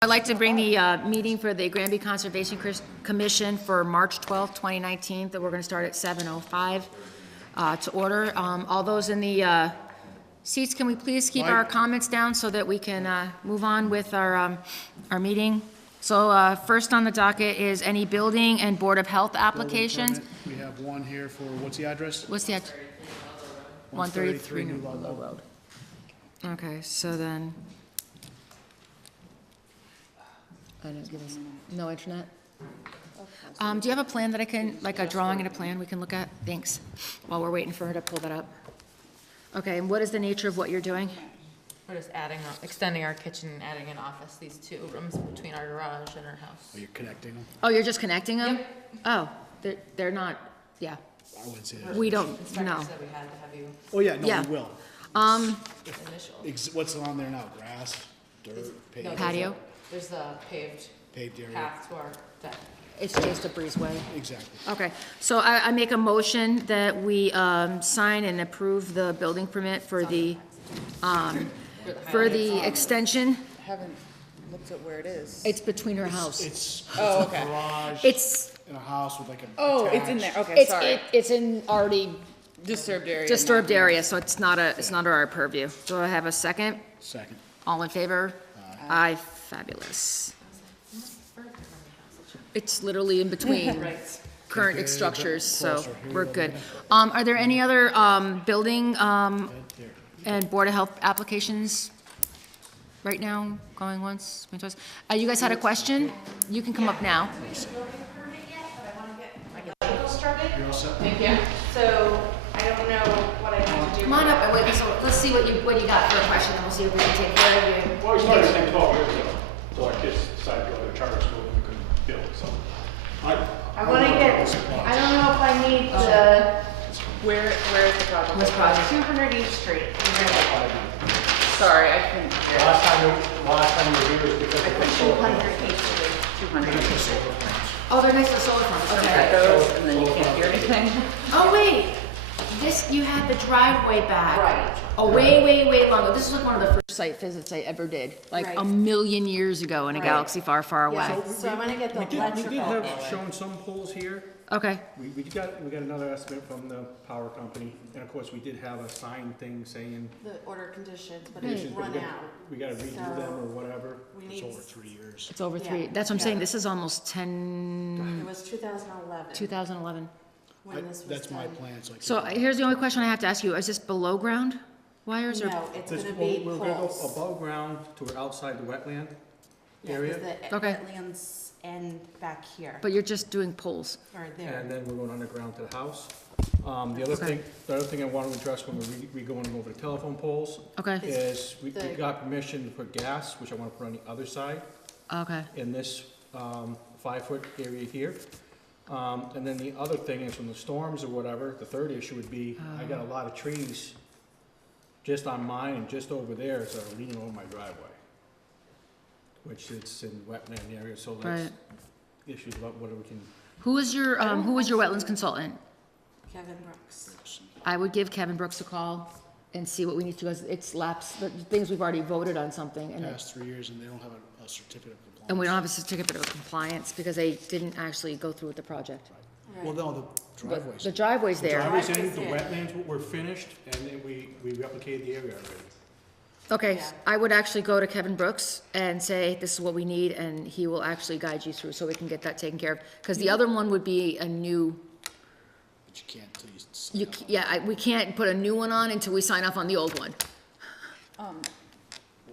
I'd like to bring the meeting for the Granby Conservation Commission for March 12th, 2019, that we're going to start at 7:05 to order. All those in the seats, can we please keep our comments down so that we can move on with our meeting? So first on the docket is any building and Board of Health applications. We have one here for, what's the address? What's the address? 133 New Ludlow Road. Okay, so then, I don't give us, no internet? Do you have a plan that I can, like a drawing and a plan we can look at? Thanks, while we're waiting for her to pull that up. Okay, and what is the nature of what you're doing? We're just extending our kitchen and adding an office, these two rooms between our garage and our house. Oh, you're connecting them? Oh, you're just connecting them? Yep. Oh, they're not, yeah, I wouldn't say that. we don't, Inspector no. said we had to have you Oh, yeah, no, Yeah. we will. initial. What's on there now? Grass, dirt, No, paved? Patio? There's a paved Paved area? path to our deck. It's just a breezeway. Exactly. Okay, so I make a motion that we sign and approve the building permit for the extension. Haven't looked at where it is. It's between her house. It's Oh, a okay. garage It's, in a house with like a. Oh, it's in attached- there, okay, it's, sorry. it's in already Disturbed area. disturbed area, so it's not under our purview. Do I have a second? Second. All in favor? Aye, fabulous. It's literally in between current structures, so we're good. Are there any other building and Board of Health applications right now, going once, going twice? You guys had a question? You can come up now. Thank you. So I don't know what I need to do. Come on up and wait, so let's see what you got for a question, and we'll see if we can take care of you. Well, we started saying 12 years ago, so our kids decided to go to charter school and we couldn't build, so. I want to get, I don't know if I need the Where is the project? Which project? 200 East Street. Sorry, I couldn't hear. Last time we were here was because I of put the solar. 200 East Street. 200. Oh, they're next to solar farms, Got okay. those, and then you can't hear anything. Oh, wait, you had the driveway back. Right. Oh, way longer. This is like one of the first site visits I ever did, like Right. a million years ago in a Right. galaxy far, far away. Yeah, so I'm going to get the We did electrical. have shown some poles here. Okay, We got another estimate from the power company, and of course, we did have a sign thing saying The order conditions, but conditions, it's but run out. we gotta redo So them or whatever. We It's need, over 3 years. it's over Yeah. 3, that's what I'm saying, Yeah. this is almost 10, it was 2011 2011. when this was That's my done. plan, so I can. So here's the only question I have to ask you, is this below ground wires or? No, it's This- going to be We're gonna go poles. above ground to outside the wetland Yeah, 'cause area, the Okay. wetlands end back here, But you're just doing poles? or there. and then we're going underground to the house. The other thing I want to address when we're going over the telephone poles Okay, is we the- got permission to put gas, which I want to put on the other side, okay, in this 5-foot area here. And then the other thing is when the storms or whatever, the third issue would be, I got a lot of trees just on mine and just over there that are leaning over my driveway, which it's in wetland area, so that's right. issues about whether we can. Who is your wetlands consultant? Kevin Brooks. I would give Kevin Brooks a call and see what we need to, because it's lapsed, the things we've already voted on something, and Past 3 years and they don't have a certificate of compliance. and we don't have a certificate of compliance because they didn't actually go through with the project. Well, no, the driveways. The driveway's there. Driveway's in, Driveway's the in. wetlands were finished, and then we replicated the area already. Okay, Yeah. I would actually go to Kevin Brooks and say, this is what we need, and he will actually guide you through so we can get that taken care of. Because the other one would be a new, But you can't till you. sign up. we can't put a new one on until we sign off on the old one.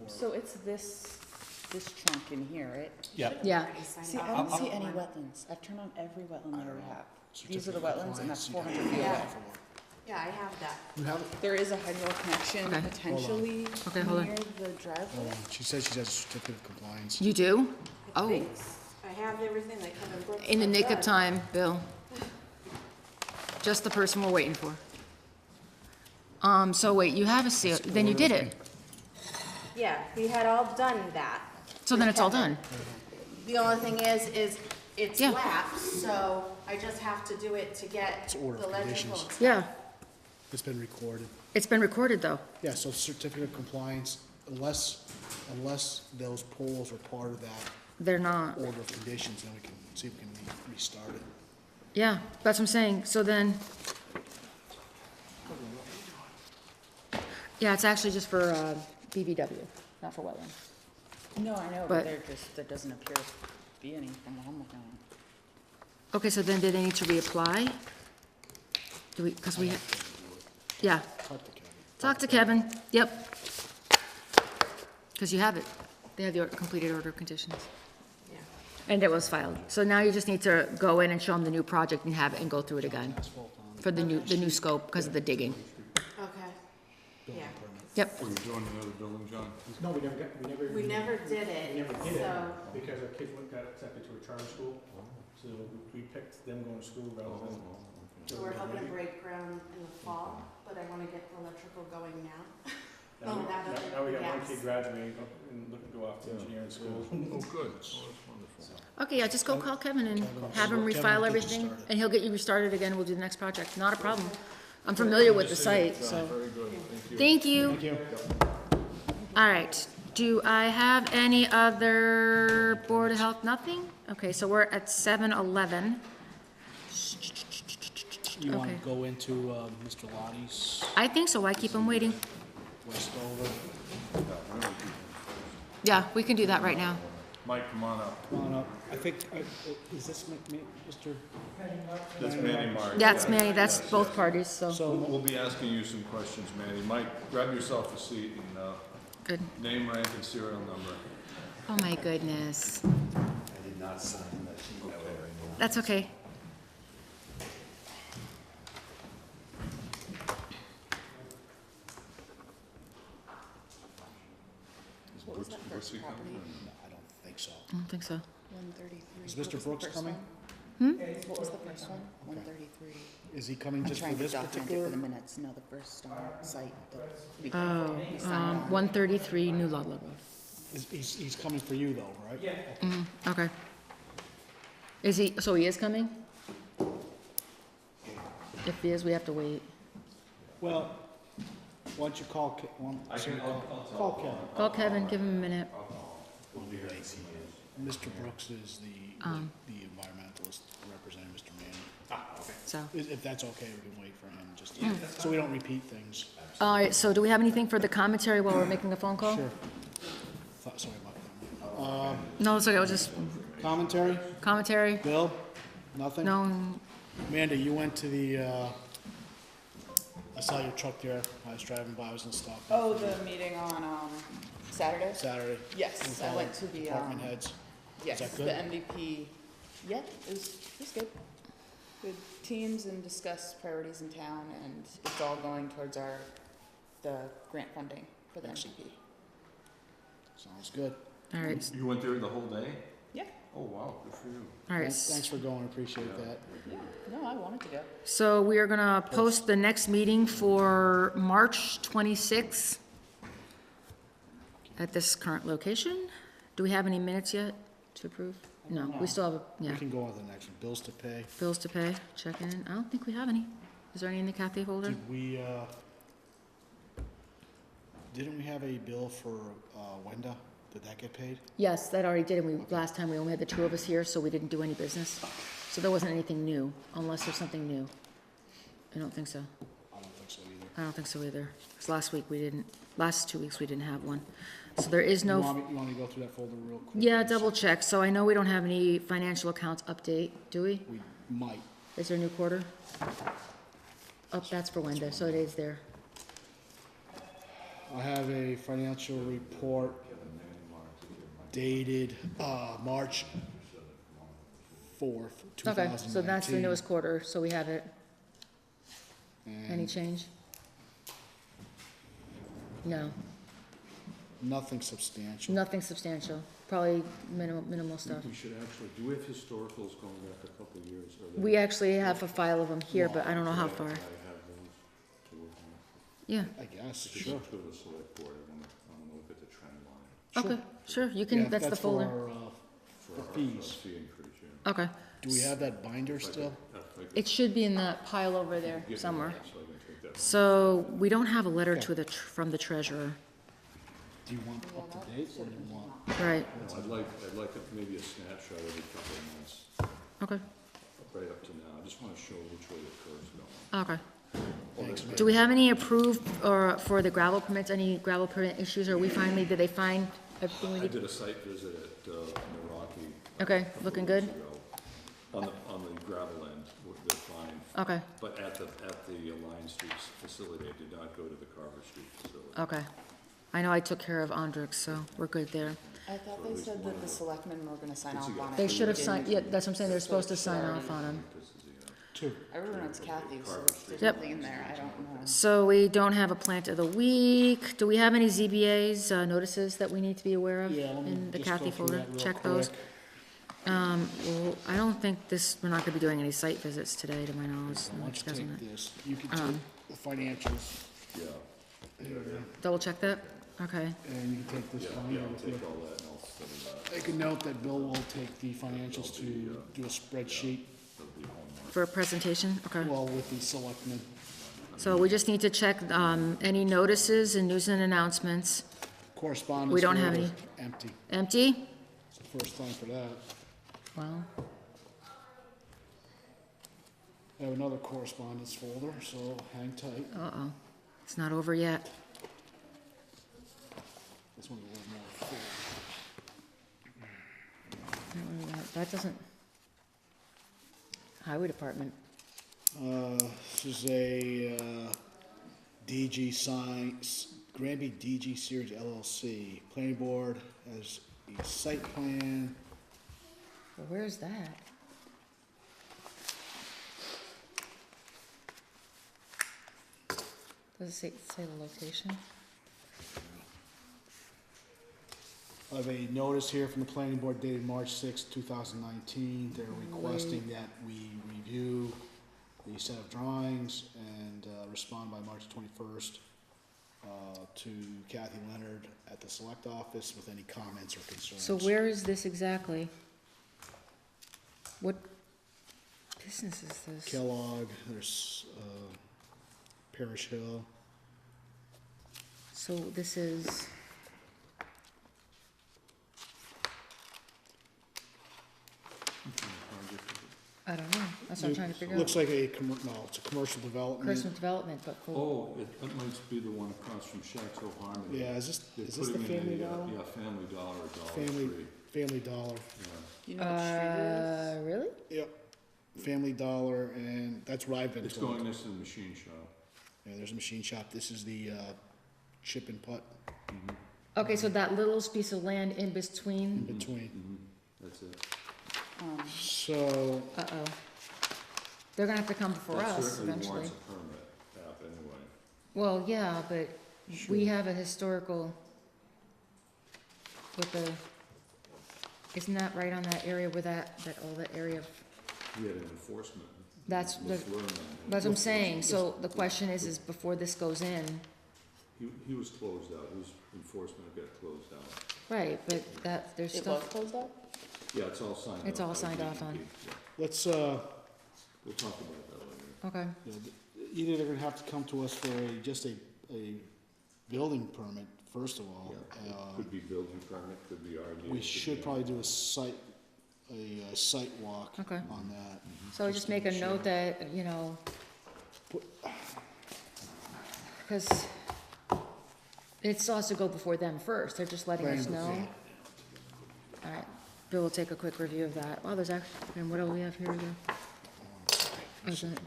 So it's this chunk in here, right? Yeah. Yeah, See, I don't see any wetlands. I've turned on every wetland that we have. These are the wetlands, and that's 400 feet away. Yeah, I have that. You have it? There is a hydro connection Okay. potentially Okay, hold on. near the driveway. Hold on. She says she has a certificate of compliance. you do? Oh, I have everything that Kevin Brooks. in the has nick of done. time, Bill. Just the person we're waiting for. So wait, you have a seal, then you did it. Yeah, we had all done that. So then it's all done. The only thing is it's Yeah. lapsed, so I just have to do it to get It's the order of electrical. conditions. Yeah, It's been recorded. it's been recorded though. Yeah, so certificate of compliance, unless unless those poles are part of that They're not. order of conditions, then we can see if we can restart it. Yeah, that's what I'm saying. So then, yeah, it's actually just for BVW, not for wetland. No, I know, But- but there doesn't appear to be anything wrong with that. Okay, so then do they need to reapply? Do we, because we, yeah, Talk to Kevin. talk to Kevin, yep. Because you have it. They have the completed order of conditions. Yeah. And it was filed. So now you just need to go in and show them the new project and have it and go through it again Asphalt on for the new scope because of the digging. Okay. Yeah. Yep. Were you doing another building, John? No, we never We never did We never it, did it so, because our kids got accepted to a charter school, so we picked them going to school rather than. So we're hoping to break ground in the fall, but I wanna get the electrical going now. Now we- now that now we got one gas. kid graduating and looking to go off to engineering school. Oh, good. Oh, that's wonderful. Okay, yeah, just go call Kevin and have him Kevin will refile get you everything started. and he'll get you restarted again. We'll do the next project. Not a problem. I'm familiar with the site, so. Very good, thank you. Thank you. Thank you. All right. Do I have any other Board of Health? Nothing? Okay, so we're at 7:11. You want Okay. to go into Mr. Lottie's I think so. Why keep him waiting? Westover? Yeah, we can do that right now. Mike, come on up. Come on up. I think, is this Mr.? That's Manny Mark. That's Manny, that's both parties, so, We'll be asking you some questions, Manny. Mike, grab yourself a seat and, good. name, rank, and serial number. Oh, my goodness. I did not sign that. That's okay. What was that What's he first property? coming? No, I don't think so. I don't think so. 133. Is What Mr. was the Brooks first coming? one? What was the first one? 133. Is he coming I'm just for trying to this document it particular? for the minutes. No, the first site that we Oh, we signed on. 133 New Ludlow Road. He's coming for you though, right? Yeah. Okay. Is he, so he is coming? If he is, we have to wait. Well, why don't you call, call Kevin. Call Kevin, give him a minute. Mr. Brooks is the environmentalist representing Mr. Manning. So, If that's okay, we can wait for him, just, so we don't repeat things. all right, so do we have anything for the commentary while we're making a phone call? Sure. Sorry about that. No, it's okay, I'll just, Commentary? commentary? Bill? Nothing? No, Amanda, you went to the, I saw your truck there, I was driving by, I was in stock. Oh, the meeting on Saturday? Saturday. Yes, With I all went to the, Department heads. yes, that the good? MVP. Yeah, it was good. Good teams and discuss priorities in town, and it's all going towards the grant funding for the MVP. Sounds good. all right, You went there the whole day? Yeah, Oh, wow, good for you. all right. Thanks for going, appreciate that. yeah, no, I wanted to go. So we are gonna post the next meeting for March 26th at this current location. Do we have any minutes yet to approve? No, we still have, We yeah, can go on to the next one, bills to pay. bills to pay, check in. I don't think we have any. Is there any in the Kathy folder? Did we, didn't we have a bill for, Wenda? Did that get paid? Yes, that already did, and we, last time we only had the two of us here, so we didn't do any business. So there wasn't anything new, unless there's something new. I don't think so. I don't think so either. I don't think so either. 'Cause last 2 weeks we didn't have one. So there is You no. want me to go through that folder real quick? Yeah, double check. So I know we don't have any financial accounts update, do we? We might. Is there a new quarter? Oh, that's for Wenda, so it is there. I have a financial report dated, March 4th, 2019. Okay, so that's the newest quarter, so we have it. Any And change? No, nothing substantial. nothing substantial. Probably minimal stuff. We should actually, do we have historicals going back a couple of years? Are they- We actually have a file of them here, but I don't know how far. I have those to look at. Yeah, I guess, If sure. it's to the select board, I wanna look at the trend line. okay, sure, you Yeah, can, that's the for folder. our, For our fees. fee increase, yeah. Okay. Do we have that binder still? It should be in that pile over there Give me somewhere. that so I can take that. So we don't have a letter to from the treasurer. Do you want up to date or do you want? Right, I'd like maybe a snapshot every couple of months, okay, right up to now. I just wanna show which way the curve's going. okay. Thanks, man. Do we have any approved, or for the gravel permits, any gravel permit issues, or did they find everything we I need? did a site visit at Milwaukee. Okay, looking good? On the gravel end, they're fine. Okay, But at the Alliance Street facility, I did not go to the Carver Street facility. okay. I know I took care of Andrix, so we're good there. I thought they said that the selectmen were gonna sign off on it. They should have Didn't. signed, yeah, that's what I'm saying, they're supposed to sign off on them. This is, Two. I remember it's Kathy, so if there's Yep. nothing in there, I don't know. So we don't have a plant of the week. Do we have any ZBAs, notices that we need to be aware of Yeah, let me in the just go Kathy through folder? that real Check those. quick. Well, I don't think we're not gonna be doing any site visits today, to my knowledge. Why don't you Discussing take that. this? You can take the financials. yeah, There you go. Double check that? Okay, And you can take this one yeah, here I'll with you. take all that and I'll send it out. Make a note that Bill will take the financials to do a spreadsheet, That'll be homework. for a presentation, okay. well, with the selectmen. So we just need to check, any notices and news and announcements. Correspondence. We don't have folder, any. Empty. Empty? It's the first time for that. Well, I have another correspondence folder, so hang tight. uh-oh, it's not over yet. This one's a little more full. That doesn't. Highway Department. This is a DG signs, Granby DG Series LLC. Planning Board has a site plan. Well, where's that? Does it say the location? I have a notice here from the Planning Board dated March 6, 2019. They're requesting that we review the set of drawings and respond by March 21st to Kathy Leonard at the Select Office with any comments or concerns. So where is this exactly? What business is this? Kellogg, there's Parish Hill. So this is, I don't know, that's what I'm trying to figure out. Looks like a, no, it's a commercial development. Personal development, but for, Oh, that might be the one across from Chateau Harmony. Yeah, is They're this the putting in Family a, Dollar? Yeah, Family Dollar, Dollar Family, Tree. Family Dollar. Yeah. You know what street it is? really? Yep, Family Dollar, and that's what I've been It's told. going next to the machine shop. Yeah, there's a machine shop. This is the chip and putt Okay, so that little piece of land in in between, between. That's it. So, uh-oh. They're gonna have to come before That us certainly eventually. warrants a permit, app anyway. Well, yeah, but we have a historical with the, isn't that right on that area where that all that area of, We had an enforcement. That's the- Let's learn that. that's what I'm saying, so the question is before this goes in, He was closed out, his enforcement got closed out. right, but that, there's It was stuff, closed up? Yeah, it's all signed off. It's all by signed off DEP, on. yeah. let's, We'll talk about that later. okay, you know, either they're gonna have to come to us for just a building permit, first of all. Yeah, could be building permit, could be RDA. We could should be- probably do a site walk Okay. on that. so just make a note that, you know, because it still has to go before them first, they're just letting us know. Planning All right, Bill will take a quick review of that. Wow, there's actually, and what do we have here again? Oh, is it-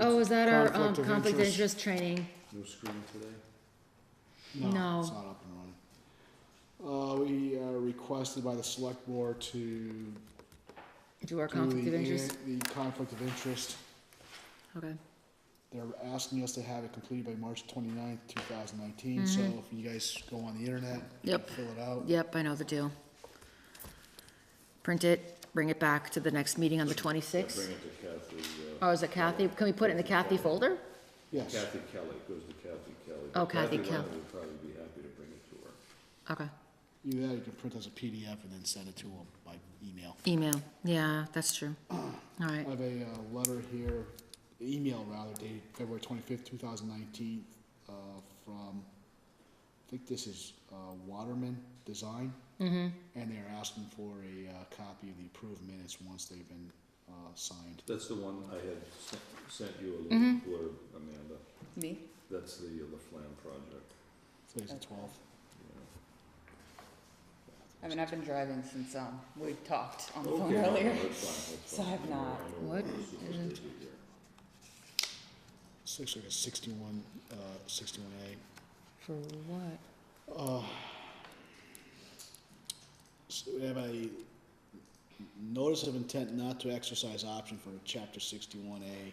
Oh, is that our Conflict of conflict of interest. interest training? No screen today? No. It's not up and running. We are requested by the select board to Do our do conflict of interest? the conflict of interest. Okay, They're asking us to have it completed by March 29th, 2019, so if you guys go on the internet, Yep. fill it out. yep, I know the deal. Print it, bring it back to the next meeting on the Bring 26th. it to Kathy, Oh, is it Kathy? Can we put it in the Kathy folder? Yes, Kathy Kelly, it goes to Kathy Kelly. Oh, Kathy Leonard Kelly. would probably be happy to bring it to her. Okay, either that, or you can print as a PDF and then send it to them by email. email, yeah, that's true. All right, I have a letter here email rather dated February 25th, 2019, from, I think this is Waterman Design. And they're asking for a copy of the approved minutes once they've been signed. That's the one I had sent you a little blurb, Amanda. Me? That's the Flam project. Today's the 12th. I mean, I've been driving since, we talked on the phone Okay, no, earlier, that's so I have not. What? This looks like a 61, 61A. For what? So we have a notice of intent not to exercise option for Chapter 61A.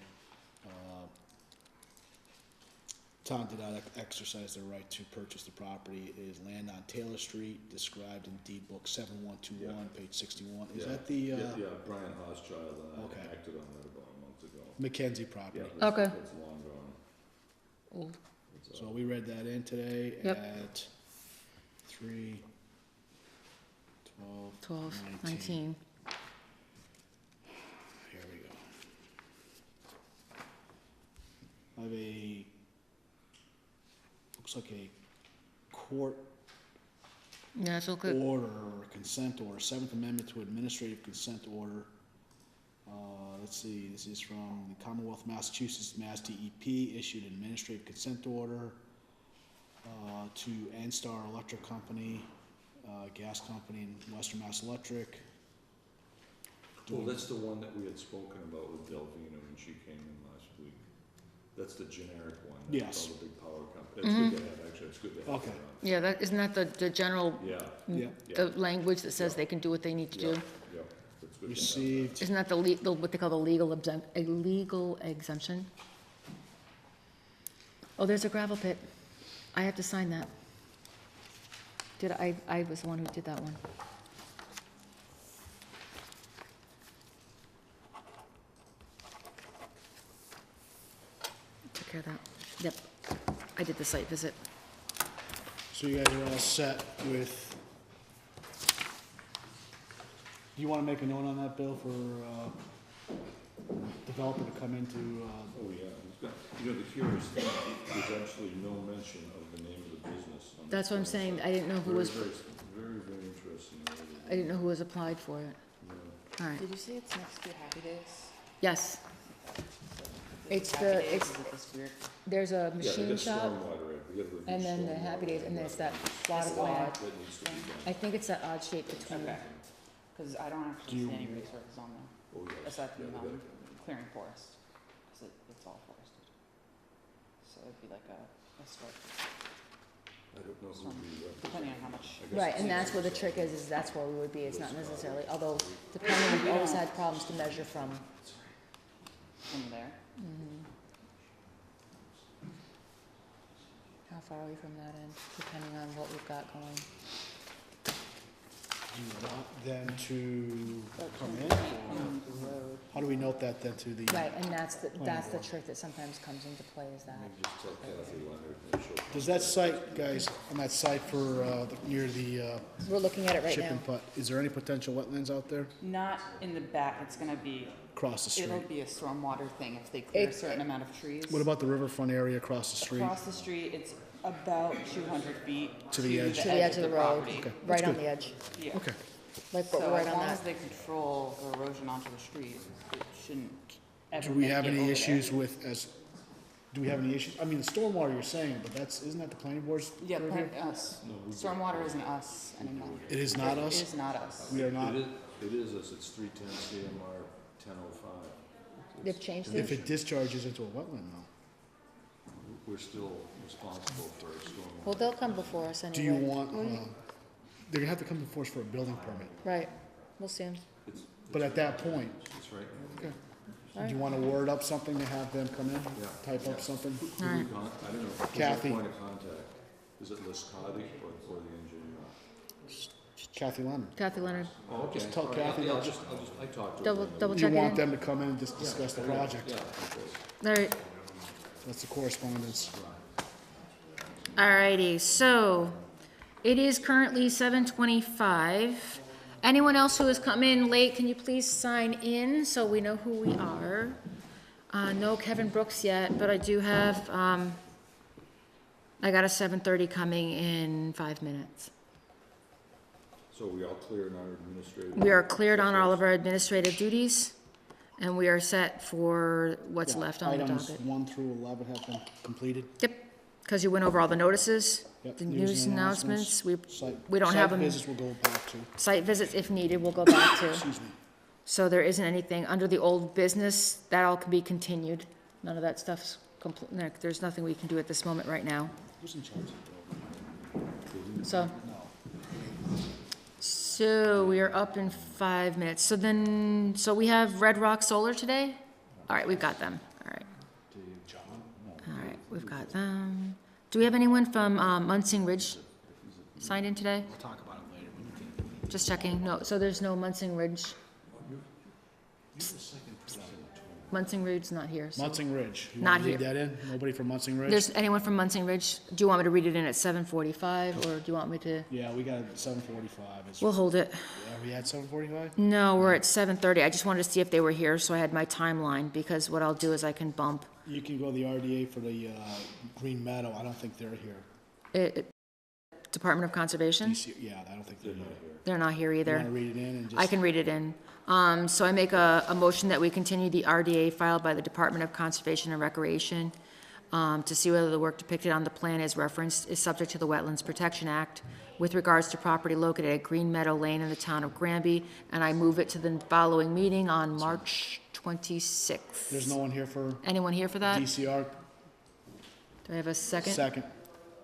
Town did not exercise their right to purchase the property. It is land on Taylor Street, described in deed book 7121, page 61. Is that the Yeah, Brian Hoschild and Okay. I acted on that about a month ago. Mackenzie property? Yeah, Okay. It's long gone. Old. It's, So we read that in today Yep. at 3, 12, 12, 19. 19. Here we go. I have a, looks like a court Yeah, it's all good. order or consent order, Seventh Amendment to Administrative Consent Order. Let's see, this is from the Commonwealth of Massachusetts, Mass DEP, issued an administrative consent order to N-Star Electric Company, gas company, and Western Mass Electric. Well, that's the one that we had spoken about with Delvina when she came in last week. That's the generic one. That's Yes. all the big power company. It's good to have, actually, it's good to have. Okay. around. Yeah, that, isn't that the general, Yeah, Yeah. the language that says they can do what they need to yeah, do? yeah, that's good to have that. Received, Isn't that what they call the legal exemption? Oh, there's a gravel pit. I have to sign that. I was the one who did that one. Took care of that. Yep, I did the site visit. so you guys are all set with, do you wanna make a note on that, Bill, for, developer to come into, Oh, yeah, it's got, the curious thing, there's actually no mention of the name of the business. On That's what I'm the saying, website. I didn't know who was, Very, very interesting. I didn't know who was applied for it. Yeah. All right, Did you say it's next to Happy Days? yes, It's Happy the- Days, it's- is it this weird? there's a Yeah, they machine got shop, stormwater, right? We gotta review and then the stormwater Happy Days, and then it's that plot of It's land. odd. That needs to be done. I think it's that odd shape between, Okay, cause I don't actually Do see you- any resources on them, Oh, yes. aside Yeah, from, we gotta- clearing forest, cause it's all forested. So it'd be like a start, I don't know who we depending on represent. how much. I guess right, it's and that's where the six trick is that's where we would be, it's not necessarily, although depending, we've always had problems to measure from. From there. How far are we from that end, depending on what we've got going? do you want them to come in? From the road. How do we note that then to the? Right, and that's the trick that sometimes comes into play is that. Maybe just tell Kathy Leonard and she'll. Does that site, guys, on that site for, near the, We're looking at it right shipping now. put, is there any potential wetlands out there? Not in the back, it's gonna be, Across the it'll street? be a stormwater thing if they clear a It- certain amount of trees. What about the riverfront area across the street? Across the street, it's about 200 feet. To the edge. To the edge of the road, property. Okay, right that's on good. the edge, Yeah. Okay, like, but So we're right as on long as that. they control the erosion onto the street, it shouldn't ever do we make have it any over there. issues with, do we have any issues? I mean, the stormwater you're saying, but isn't that the planning board's Yeah, purview? us. Stormwater isn't us anymore. It is not It us? is not us. We are not? It is us, it's 310 CMR 1005. They've changed If it? it discharges into a wetland though? We're still responsible for stormwater. Well, they'll come before us anyway. Do you want, they're gonna have to come before us for a building permit, Right, we'll see 'em. It's but at that point, it's right. okay. Do you wanna word up something to have them come in? Yeah. Type up something? Who do we con, I don't know, who's our Kathy. point of contact? Is it Liscotti or the engineer? Kathy Leonard. Kathy Leonard, Oh, okay. Just tell All right, Kathy yeah, that- I talked to her. double, then. double Do you check want it in. them to come in and just discuss the project? Yeah, okay. All right. That's the correspondence. Alrighty, so it is currently 7:25. Anyone else who has come in late, can you please sign in so we know who we are? No Kevin Brooks yet, but I do have, I got a 7:30 coming in 5 minutes. So we all clear in our administrative? We are cleared on all of our administrative duties, and we are set for what's Yeah, left on the Items docket. 1 through 11 have been completed. Yep, because you went over all the notices, Yep, the news announcements. We Site- we don't have them. Site visits will go back to, Site visits, if needed, we'll go back to. excuse me. So there isn't anything under the old business, that all can be continued. None of that stuff's there's nothing we can do at this moment right now. Who's in charge of the building? So, No. so we are up in 5 minutes. So we have Red Rock Solar today? All right, we've got them. All right. John? No. All right, we've got them. Do we have anyone from Munson Ridge signed in today? We'll talk about it later. Just checking. No, so there's no Munson Ridge. Munson Ridge's not here. so- Munsing Ridge. You Not wanna read here. that in? Nobody from Munsing Ridge? There's anyone from Munson Ridge? Do you want me to read it in at 7:45, or do you want me to? Yeah, we got 7:45. We'll hold it. Are we at 7:45? No, we're at 7:30. I just wanted to see if they were here, so I had my timeline, because what I'll do is I can bump. You can go to the RDA for the Green Meadow. I don't think they're here. Department of Conservation? Yeah, I don't think they're here. They're not here You either. want to read it in and just? I can read it in. So I make a motion that we continue the RDA filed by the Department of Conservation and Recreation to see whether the work depicted on the plan as referenced is subject to the Wetlands Protection Act with regards to property located at Green Meadow Lane in the town of Granby, and I move it to the following meeting on March 26th. There's no one here for Anyone here for that? DCR? Do I have a second? Second.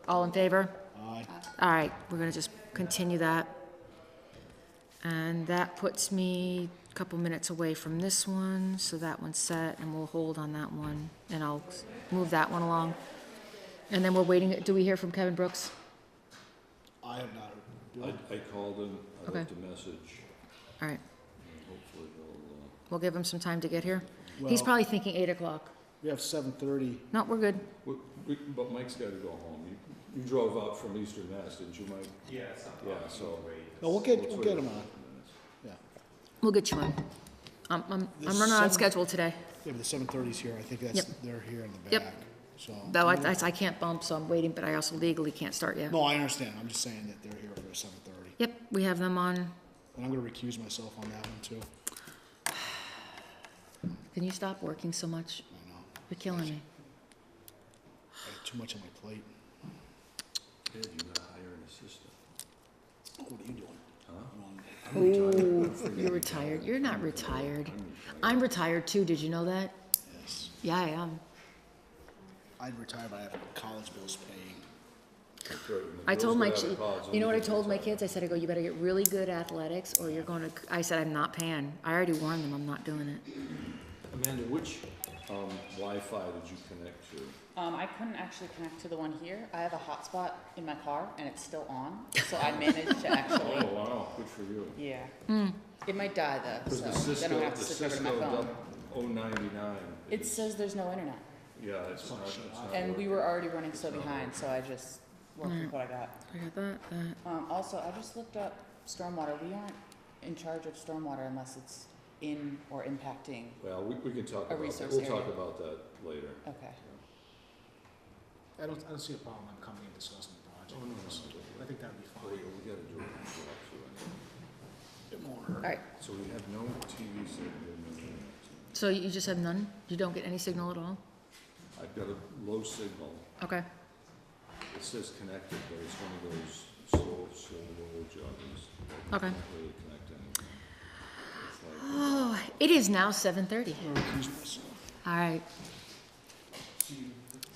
All in favor? Aye. All right, we're gonna just continue that. And that puts me a couple minutes away from this one, so that one's set, and we'll hold on that one, and I'll move that one along. And then we're waiting, do we hear from Kevin Brooks? I have not heard. I called him, I Okay. left a message, All right, and hopefully he'll, we'll give him some time to get here. He's Well- probably thinking 8 o'clock. We have 7:30. No, we're good. but Mike's gotta go home. You drove up from Eastern Mass, didn't you, Mike? Yeah, it's not. Yeah, so. No, we'll get them on. Yeah. We'll get you in. I'm running on seven- schedule today. Yeah, but the 7:30's here. I think Yep. they're here in the back. Yep. So. Though I can't bump, so I'm waiting, but I also legally can't start yet. No, I understand. I'm just saying that they're here for 7:30. Yep, we have them on. And I'm gonna recuse myself on that one too. Can you stop working so much? I know. You're killing me. I have too much on my plate. Yeah, you gotta hire an assistant. What are you doing? Huh? Ooh, you're retired. You're not retired. I'm retired too, did you know that? Yes. Yeah, I am. I'd retire, but I have college bills paying. That's right, when the I told my, girls get out of college, you know what I then told my can kids? I said, you better get really good at athletics or you're gonna, I said, I'm not paying. I already warned them, I'm not doing it. Amanda, which Wi-Fi did you connect to? I couldn't actually connect to the one here. I have a hotspot in my car and it's still on, so I managed to actually, Oh, wow, good for you. yeah. It might die though, Because so the then I'll have to Cisco switch over to my phone. 099. It says there's no internet, Yeah, it's not and we working. were already running so behind, so I just worked with what I got. I got that. Also, I just looked up stormwater. We aren't in charge of stormwater unless it's in or impacting. Well, we can talk A about that. resource We'll talk area. about that later. Okay. I don't see a problem in coming and discussing the project. Oh, no, no, So, no. I think that'd be Oh, fine. yeah, we gotta do it. So It won't hurt. All right, we have no TV signal, no internet. so you just have none? You don't get any signal at all? I've got a low signal. Okay. It says connected, but it's one of those slow joggers. Okay. Can't really connect anything. It's like, Oh, it is now 7:30. I'm gonna recuse myself. All right.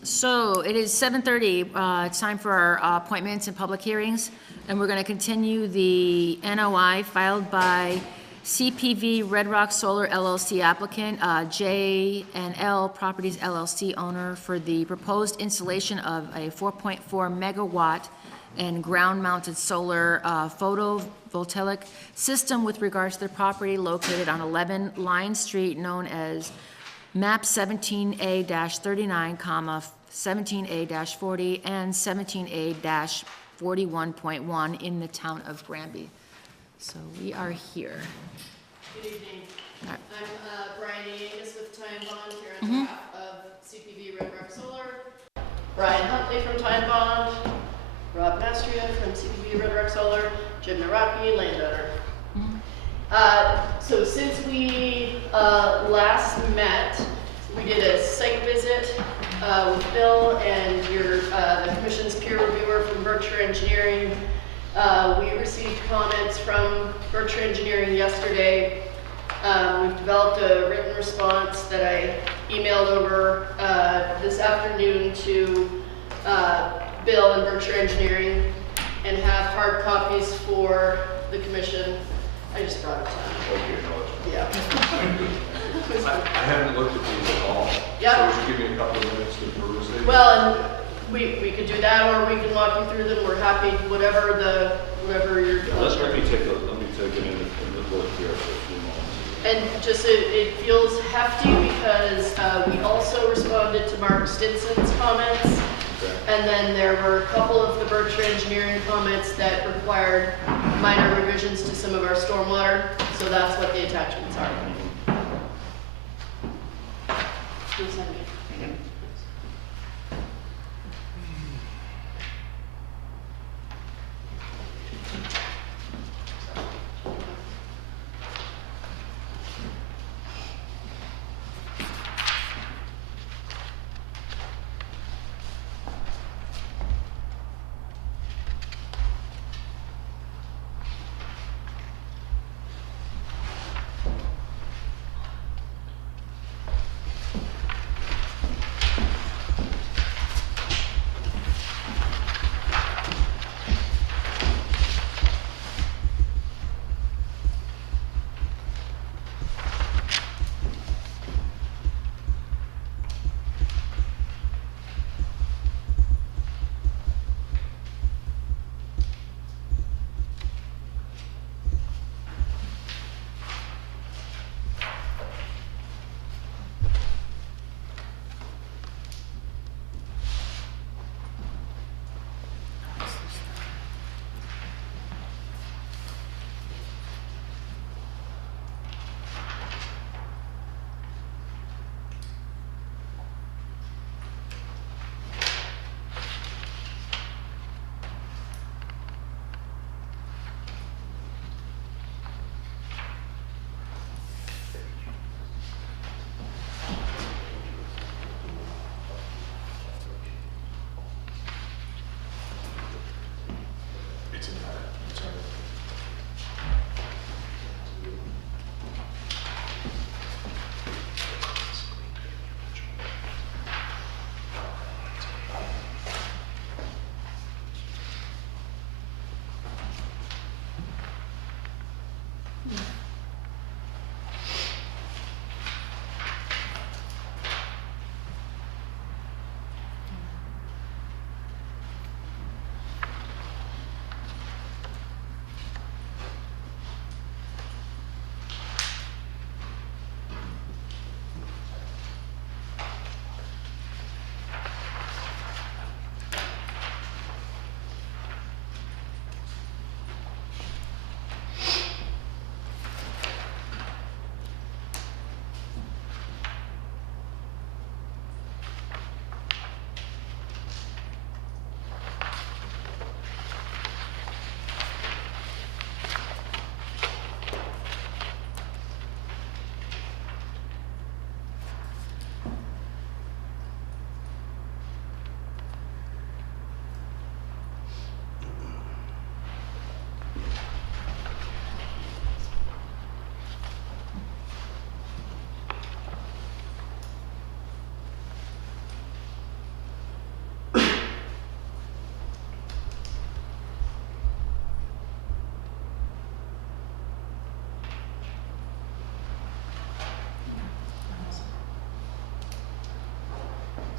So it is 7:30. It's time for our appointments and public hearings, and we're going to continue the NOI filed by CPV Red Rock Solar LLC applicant, J&L Properties LLC owner for the proposed installation of a 4.4 megawatt and ground-mounted solar photovoltaic system with regards to their property located on 11 Line Street, known as map 17A-39, 17A-40, and 17A-41.1 in the town of Granby. So we are here. Good evening. I'm Brian Angus with Time Bond here on behalf of CPV Red Rock Solar. Brian Huntley from Time Bond, Rob Mastria from CPV Red Rock Solar, Jim Naraki, landowner. So since we last met, we did a site visit with Bill and the commission's peer reviewer from Berkshire Engineering. We received comments from Berkshire Engineering yesterday. We've developed a written response that I emailed over this afternoon to Bill and Berkshire Engineering, and have hard copies for the commission. I just brought it down. Okay, no, Yeah. I haven't looked at these at all. Yep. So would you give me a couple of minutes to peruse these? Well, and we could do that, or we can walk you through them. We're happy, whatever you're. Let me take it in and look here for a few moments. And just it feels hefty because we also responded to Mark Stinson's comments. Okay. And then there were a couple of the Berkshire Engineering comments that required minor revisions to some of our stormwater. So that's what the attachments are. Can you send me?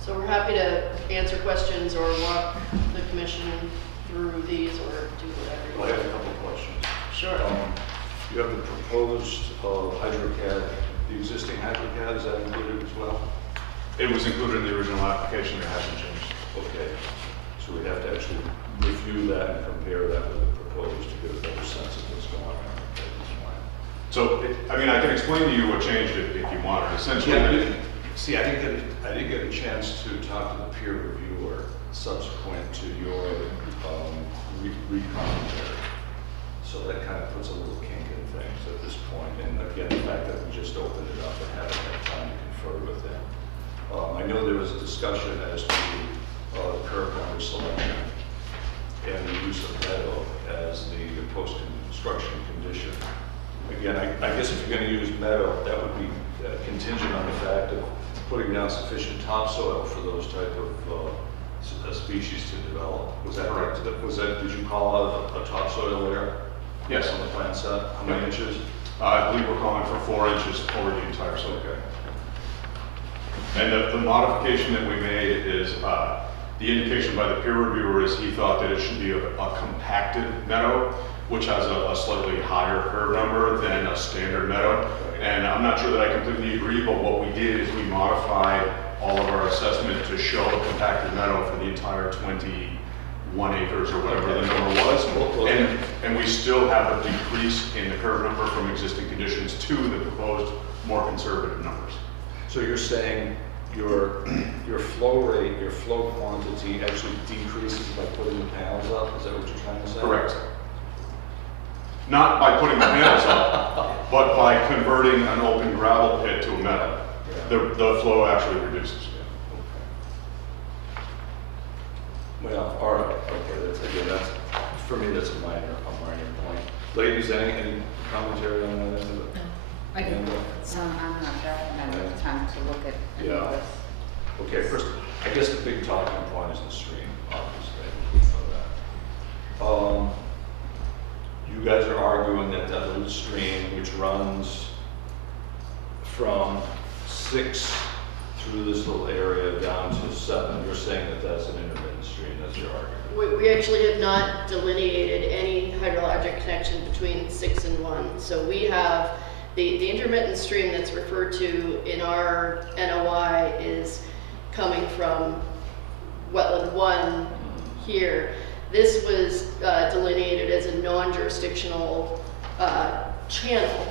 So we're happy to answer questions or walk the commission through these or do whatever. I have a couple of questions. Sure. You have the proposed hydrocad, the existing hydrocad, is that included as well? It was included in the original application, it hasn't changed. Okay, so we'd have to actually review that and compare that with the proposed to get a better sense of what's going on. Okay, that's fine. So, I mean, I can explain to you what changed if you wanted. Essentially, See, I didn't get a chance to talk to the peer reviewer subsequent to your re-commentary. So that kind of puts a little kink in things at this point. And again, the fact that we just opened it up and haven't had time to confer with them. I know there was a discussion as to curb number selection and the use of meadow as the post-construction condition. Again, I guess if you're going to use meadow, that would be contingent on the fact of putting down sufficient topsoil for those type of species to develop. Was that correct? Did you call out a topsoil layer? Yes. On the plan set? How many inches? I believe we're calling for 4 inches for the entire site. Okay. And the modification that we made is, the indication by the peer reviewer is he thought that it should be a compacted meadow, which has a slightly higher curve number than a standard meadow. And I'm not sure that I completely agree, but what we did is we modified all of our assessment to show a compacted meadow for the entire 21 acres or whatever the number was. And we still have a decrease in the curve number from existing conditions to the proposed more conservative numbers. So you're saying your flow rate, your flow quantity actually decreases by putting the panels up? Is that what you're trying to say? Correct. Not by putting the panels up, but by converting an open gravel pit to a meadow. The flow actually reduces. Well, all right, okay, that's, for me, that's a minor point. Ladies, any commentary on that end of it? I can. I'm not sure, I haven't had time to look at any Yeah. of this. Okay, first, I guess the big talking point is the stream, obviously, we know that. You guys are arguing that that little stream, which runs from 6 through this little area down to 7, you're saying that that's an intermittent stream, that's your argument? We actually have not delineated any hydrologic connection between 6 and 1. So we have the intermittent stream that's referred to in our NOI is coming from wetland 1 here. This was delineated as a non-jurisdictional channel.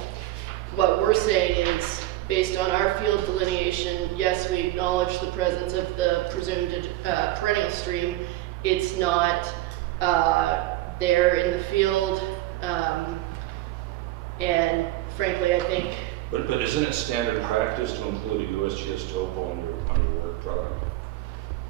What we're saying is, based on our field delineation, yes, we acknowledge the presence of the presumed perennial stream. It's not there in the field, and frankly, I think. But isn't it standard practice to include a USGS topo on your work product?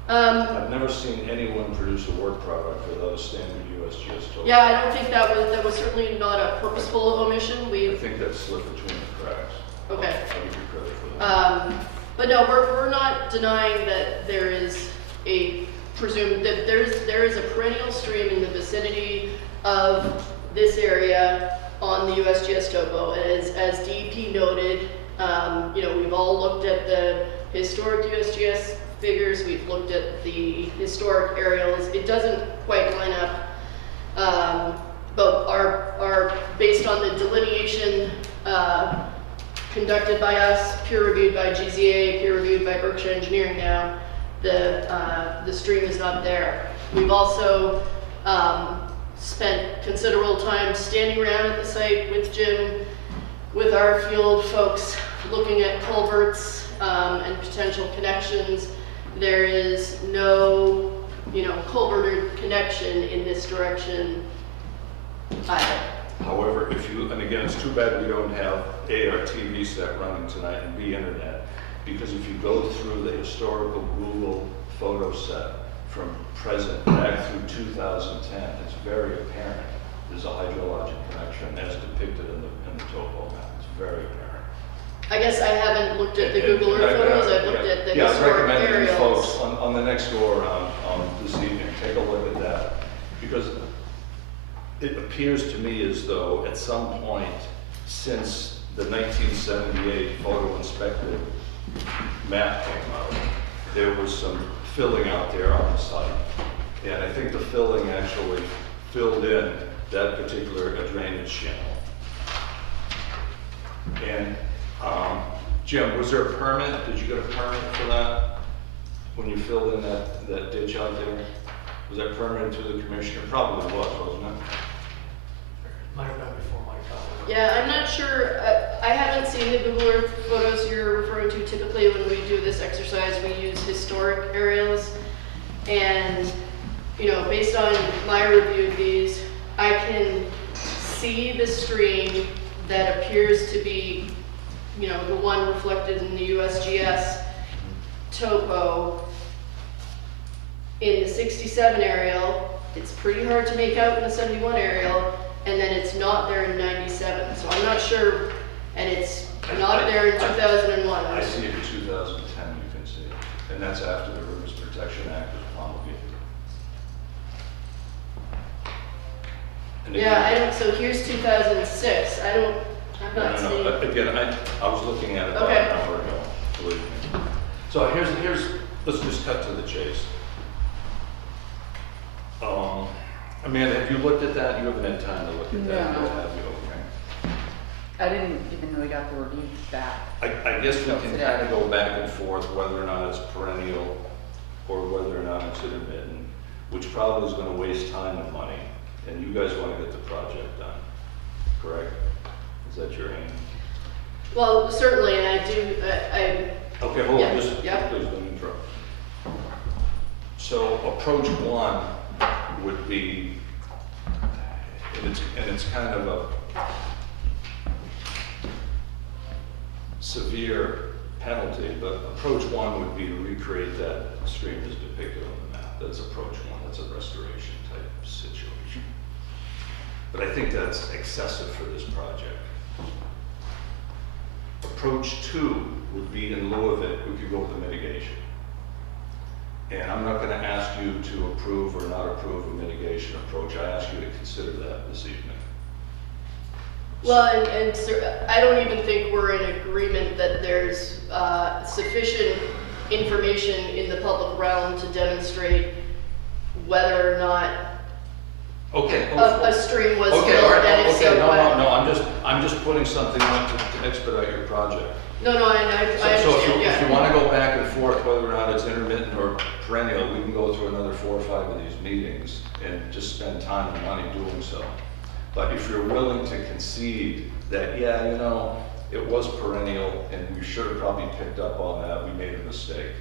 I've never seen anyone produce a work product without a standard USGS topo. Yeah, I don't think that was certainly not a purposeful omission. I think that slipped between the cracks. Okay. I'll give you credit for that. But no, we're not denying that there is a presumed, that there is a perennial stream in the vicinity of this area on the USGS topo. As DEP noted, we've all looked at the historic USGS figures, we've looked at the historic aerials. It doesn't quite line up, but our based on the delineation conducted by us, peer reviewed by GZA, peer reviewed by Berkshire Engineering now, the stream is not there. We've also spent considerable time standing around at the site with Jim, with our field folks, looking at culverts and potential connections. There is no, culverted connection in this direction either. However, and again, it's too bad we don't have A, our TV set running tonight, and B, internet, because if you go through the historical Google photo set from present back through 2010, it's very apparent there's a hydrologic connection as depicted in the topo map. It's very apparent. I guess I haven't looked at the Google Earth photos, I've looked at the historic I recommend you aerials. folks on the next go around this evening, take a look at that, because it appears to me as though at some point since the 1978 photo inspected map came out, there was some filling out there on the site. And I think the filling actually filled in that particular drainage channel. And Jim, was there a permit? Did you get a permit for that? When you filled in that ditch out there? Was that permitted to the commissioner? Probably was, wasn't it? Might have been before my time. Yeah, I'm not sure, I haven't seen the Google Earth photos you're referring to. Typically, when we do this exercise, we use historic aerials. And, you know, based on my review of these, I can see the stream that appears to be, you know, the one reflected in the USGS topo in the 67 aerial. It's pretty hard to make out in the 71 aerial, and then it's not there in 97. So I'm not sure, and it's not there in 2001. I see it in 2010, you can see it. And that's after the Rivers Protection Act was promulgated. And Yeah, again- I don't, so here's 2006. I'm not seeing. Again, I was looking at it about Okay. an hour ago, believe me. So here's, let's just cut to the chase. Amanda, have you looked at that? You haven't had time to look at that, No. yet, have you? Okay. I didn't even know we got the review back. I guess we can Today. kind of go back and forth whether or not it's perennial or whether or not it's intermittent, which probably is gonna waste time and money, and you guys wanna get the project done, correct? Is that your aim? Well, certainly, and I do, Okay, hold Yeah, on, just, yeah. please don't interrupt. So approach one would be, and it's kind of a severe penalty, but approach one would be to recreate that stream as depicted on the map. That's approach one, that's a restoration type situation. But I think that's excessive for this project. Approach two would be in lieu of it, we could go with the mitigation. And I'm not gonna ask you to approve or not approve a mitigation approach. I ask you to consider that this evening. well, and sir, I don't even think we're in agreement that there's sufficient information in the public realm to demonstrate whether or not Okay. a stream was Okay, filled, all right, and if okay, so, no, what? I'm just putting something on to expedite your project. No, I So understand, if you yeah. wanna go back and forth whether or not it's intermittent or perennial, we can go through another 4 or 5 of these meetings and just spend time and money doing so. But if you're willing to concede that, yeah, you know, it was perennial and we should have probably picked up on that, we made a mistake,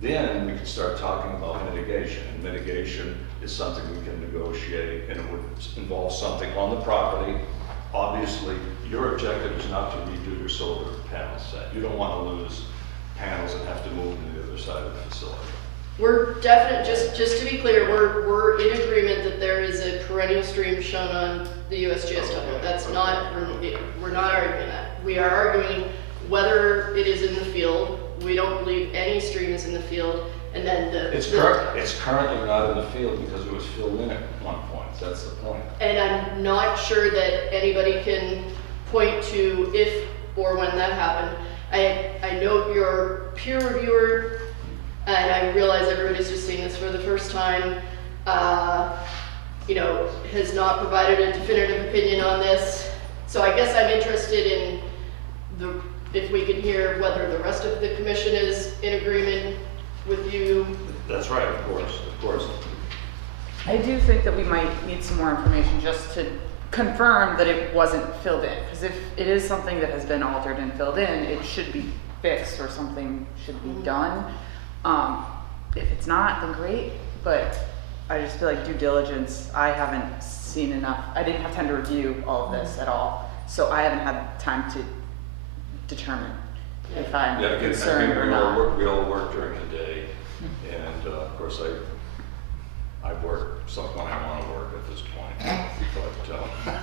then we can start talking about mitigation. And mitigation is something we can negotiate, and it would involve something on the property. Obviously, your objective is not to redo your solar panel set. You don't want to lose panels and have to move them to the other side of the facility. We're definite, just to be clear, we're in agreement that there is a perennial stream shown on the USGS topo. That's not, we're not arguing that. We are arguing whether it is in the field. We don't believe any stream is in the field, and then It's currently not in the field because it was filled in at one point. That's the point. And I'm not sure that anybody can point to if or when that happened. I note your peer reviewer, and I realize everybody's just seeing this for the first time, you know, has not provided a definitive opinion on this. So I guess I'm interested in if we can hear whether the rest of the commission is in agreement with you. That's right, of course. I do think that we might need some more information just to confirm that it wasn't filled in. Because if it is something that has been altered and filled in, it should be fixed or something should be done. If it's not, then great. But I just feel like due diligence, I haven't seen enough. I didn't have time to review all of this at all. So I haven't had time to determine if I'm Yeah, again, I concerned think or not. we all work during the day, and of course I work when I want to work at this point.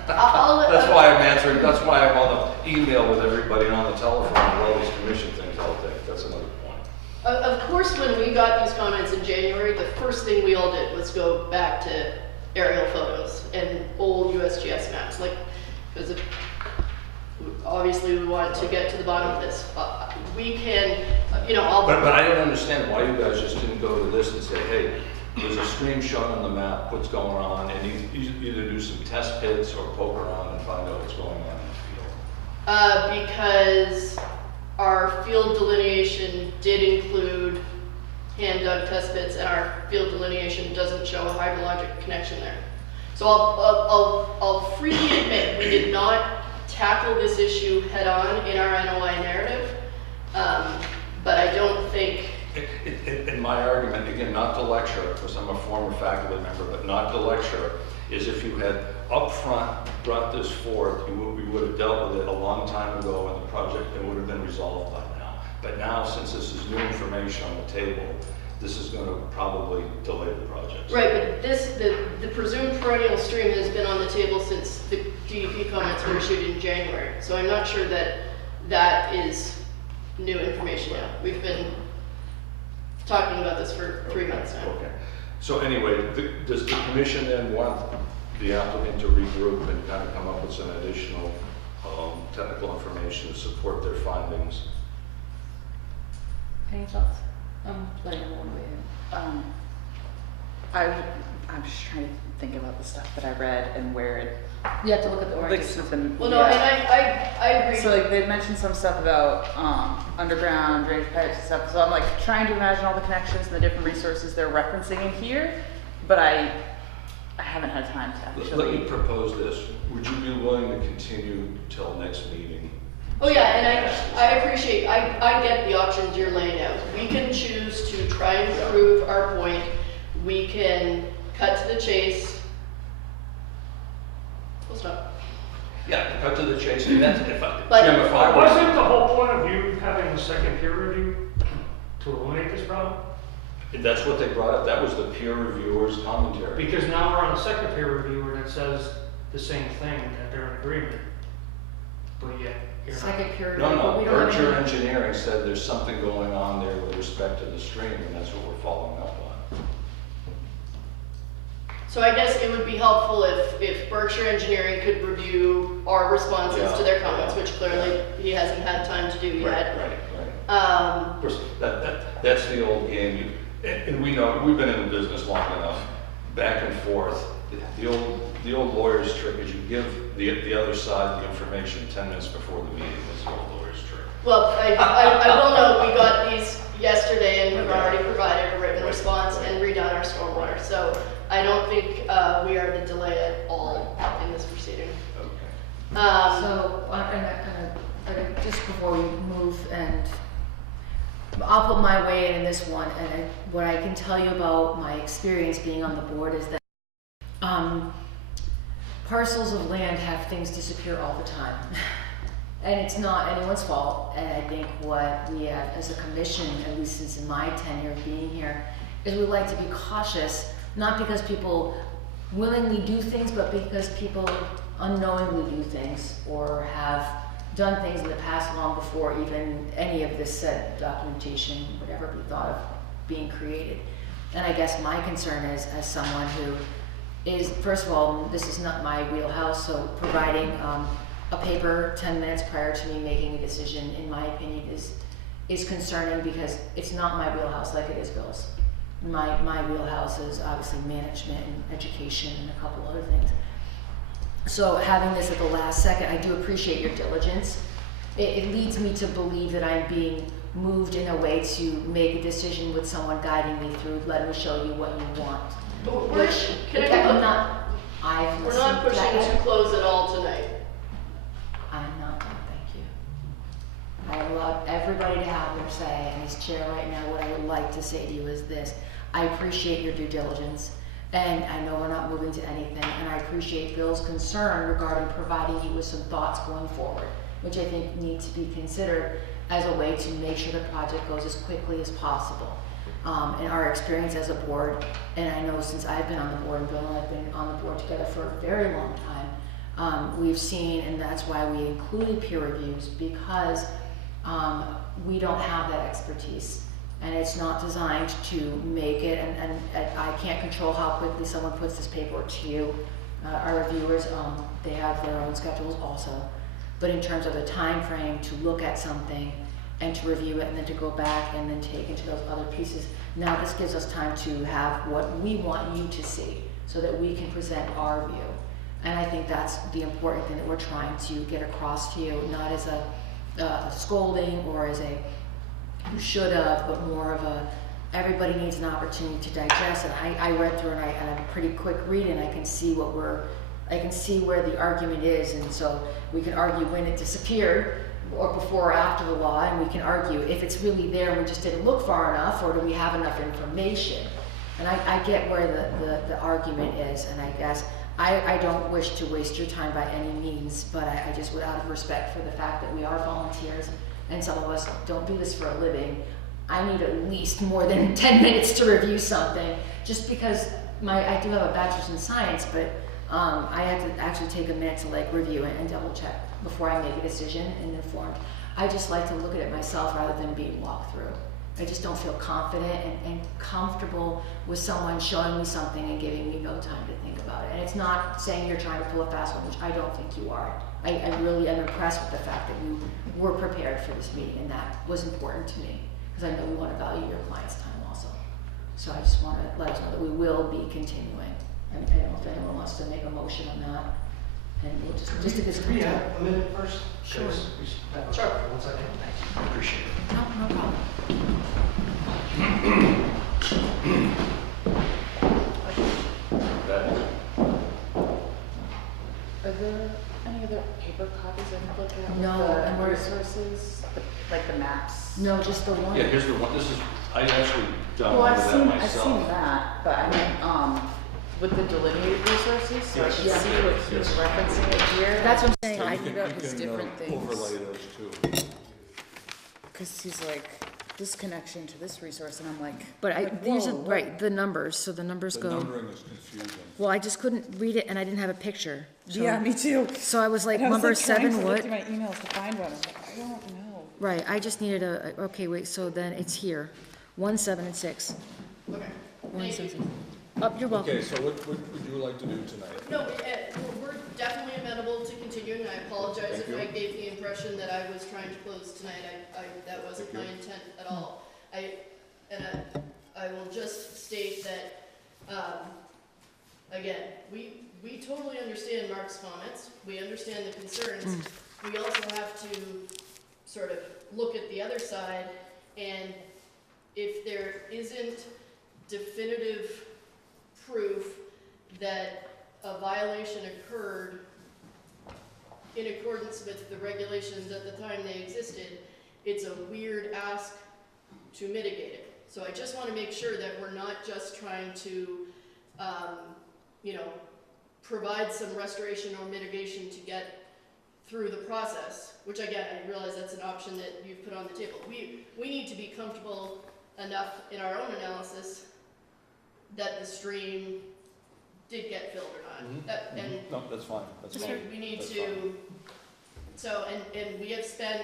But that's why I'm answering. That's why I'm on the email with everybody and on the telephone with all these commission things all day. That's another point. Of course, when we got these comments in January, the first thing we all did was go back to aerial photos and old USGS maps, like, because obviously we want to get to the bottom of this. We can, you know, But I don't understand why you guys just didn't go to this and say, hey, there's a stream shown on the map, what's going on, and either do some test pits or poke around and find out what's going on in the field. Because our field delineation did include hand-dug test pits, and our field delineation doesn't show a hydrologic connection there. So I'll freely admit we did not tackle this issue head-on in our NOI narrative, but I don't think. In my argument, again, not to lecture, because I'm a former faculty member, but not to lecture, is if you had upfront brought this forth, we would have dealt with it a long time ago, and the project would have been resolved by now. But now, since this is new information on the table, this is going to probably delay the project. Right, but the presumed perennial stream has been on the table since the DEP comments were issued in January. So I'm not sure that that is new information now. We've been talking about this for 3 months now. Okay. So anyway, does the commission then want the applicant to regroup and kind of come up with some additional technical information to support their findings? Any thoughts? I'm letting everyone weigh in. I'm just trying to think about the stuff that I read and where it, You have to look at the like oranges. something. Well, no, and I agree. So like they mentioned some stuff about underground drainage pipes and stuff. So I'm like trying to imagine all the connections and the different resources they're referencing in here, but I haven't had time to Let actually. me propose this. Would you be willing to continue till next meeting? Oh yeah, and I appreciate, I get the options you're laying out. We can choose to try and prove our point. We can cut to the chase. Full stop. Yeah, cut to the chase. And that's if I, But- Jim, if I was, Wasn't the whole point of you having a second peer review to eliminate this problem? that's what they brought up. That was the peer reviewer's commentary. Because now we're on a second peer review and it says the same thing, that they're in agreement. But yet, you're not. Second period. No, but no, we don't have Berkshire any- Engineering said there's something going on there with respect to the stream, and that's what we're following up on. So I guess it would be helpful if Berkshire Engineering could review our responses to their comments, Yeah. which clearly he hasn't had time to do yet. Right. Um, Of course, that's the old game. And we know, we've been in the business long enough, back and forth. The old lawyer's trick is you give the other side the information 10 minutes before the meeting. That's the old lawyer's trick. Well, I will note, we got these yesterday and we've Okay. already provided a written Right, response right. and redone our stormwater. So I don't think we are the delay at all in this proceeding. Okay. So, just before we move, and I'll put my weight in this one, and what I can tell you about my experience being on the board is that parcels of land have things disappear all the time. And it's not anyone's fault, and I think what we have as a commission, at least since in my tenure of being here, is we like to be cautious, not because people willingly do things, but because people unknowingly do things or have done things in the past long before even any of this said documentation would ever be thought of being created. And I guess my concern is, as someone who is, first of all, this is not my wheelhouse, so providing a paper 10 minutes prior to me making a decision, in my opinion, is concerning because it's not my wheelhouse like it is Bill's. My wheelhouse is obviously management and education and a couple other things. So having this at the last second, I do appreciate your diligence. It leads me to believe that I'm being moved in a way to make a decision with someone guiding me through, let me show you what you want. But we're I've we're listened not to pushing that. to close at all tonight. I'm not done, thank you. I allowed everybody to have their say, and as chair right now, what I would like to say to you is this. I appreciate your due diligence, and I know we're not moving to anything, and I appreciate Bill's concern regarding providing you with some thoughts going forward, which I think need to be considered as a way to make sure the project goes as quickly as possible. In our experience as a board, and I know since I've been on the board, and Bill and I have been on the board together for a very long time, we've seen, and that's why we included peer reviews, because we don't have that expertise. And it's not designed to make it, and I can't control how quickly someone puts this paperwork to you. Our reviewers, they have their own schedules also. But in terms of the time frame to look at something and to review it and then to go back and then take into those other pieces, now this gives us time to have what we want you to see so that we can present our view. And I think that's the important thing that we're trying to get across to you, not as a scolding or as a you should have, but more of a, everybody needs an opportunity to digest. And I read through and I'm a pretty quick read and I can see what we're I can see where the argument is, and so we can argue when it disappeared, or before or after the law, and we can argue if it's really there and we just didn't look far enough, or do we have enough information? And I get where the argument is, and I guess I don't wish to waste your time by any means, but I just would, out of respect for the fact that we are volunteers, and some of us don't do this for a living, I need at least more than 10 minutes to review something, just because I do have a bachelor's in science, but I have to actually take a minute to like review it and double check before I make a decision and informed. I just like to look at it myself rather than being walked through. I just don't feel confident and comfortable with someone showing me something and giving me no time to think about it. And it's not saying you're trying to pull a fast one, which I don't think you are. I really am impressed with the fact that you were prepared for this meeting, and that was important to me, because I know we want to value your client's time also. So I just want to let us know that we will be continuing. And I don't know if anyone wants to make a motion on that. And we'll just to get some time. A minute first? Sure. Sure. 1 second. I appreciate it. No problem. Are there any other paper copies I can look at? No, with and the we're- resources, like the maps? No, just the one. Yeah, here's the one, this is, I actually Well, downloaded I've that seen myself. that, but I mean, with the delineated resources, so I can Yes. see what he's referencing it here. That's what I'm saying. So I you can, about you his can, different things. overlay those too. Because he's like, this connection to this resource, and I'm like, But these are, whoa, what? right, the numbers, so the numbers The go. numbering is confusing. Well, I just couldn't read it and I didn't have a picture. So- Yeah, me too. So I was like, And I was, number like, trying seven, to look what? through my emails to find one. I'm like, I don't know. Right, I just needed okay, wait, so then it's here. 1, 7, and 6. Okay, 1, thank 7, you. 6. Oh, you're welcome. Okay, so what would you like to do tonight? No, we're definitely amenable to continuing. I apologize Thank if I you. gave the impression that I was trying to close tonight. That wasn't Thank my you. intent at all. I will just state that, again, we totally understand Mark's comments. We understand the concerns. We also have to sort of look at the other side, and if there isn't definitive proof that a violation occurred in accordance with the regulations at the time they existed, it's a weird ask to mitigate it. So I just want to make sure that we're not just trying to, provide some restoration or mitigation to get through the process, which again, I realize that's an option that you've put on the table. We need to be comfortable enough in our own analysis that the stream did get filled or not. And No, that's fine, that's fine. we need That's to, fine. so, and we have spent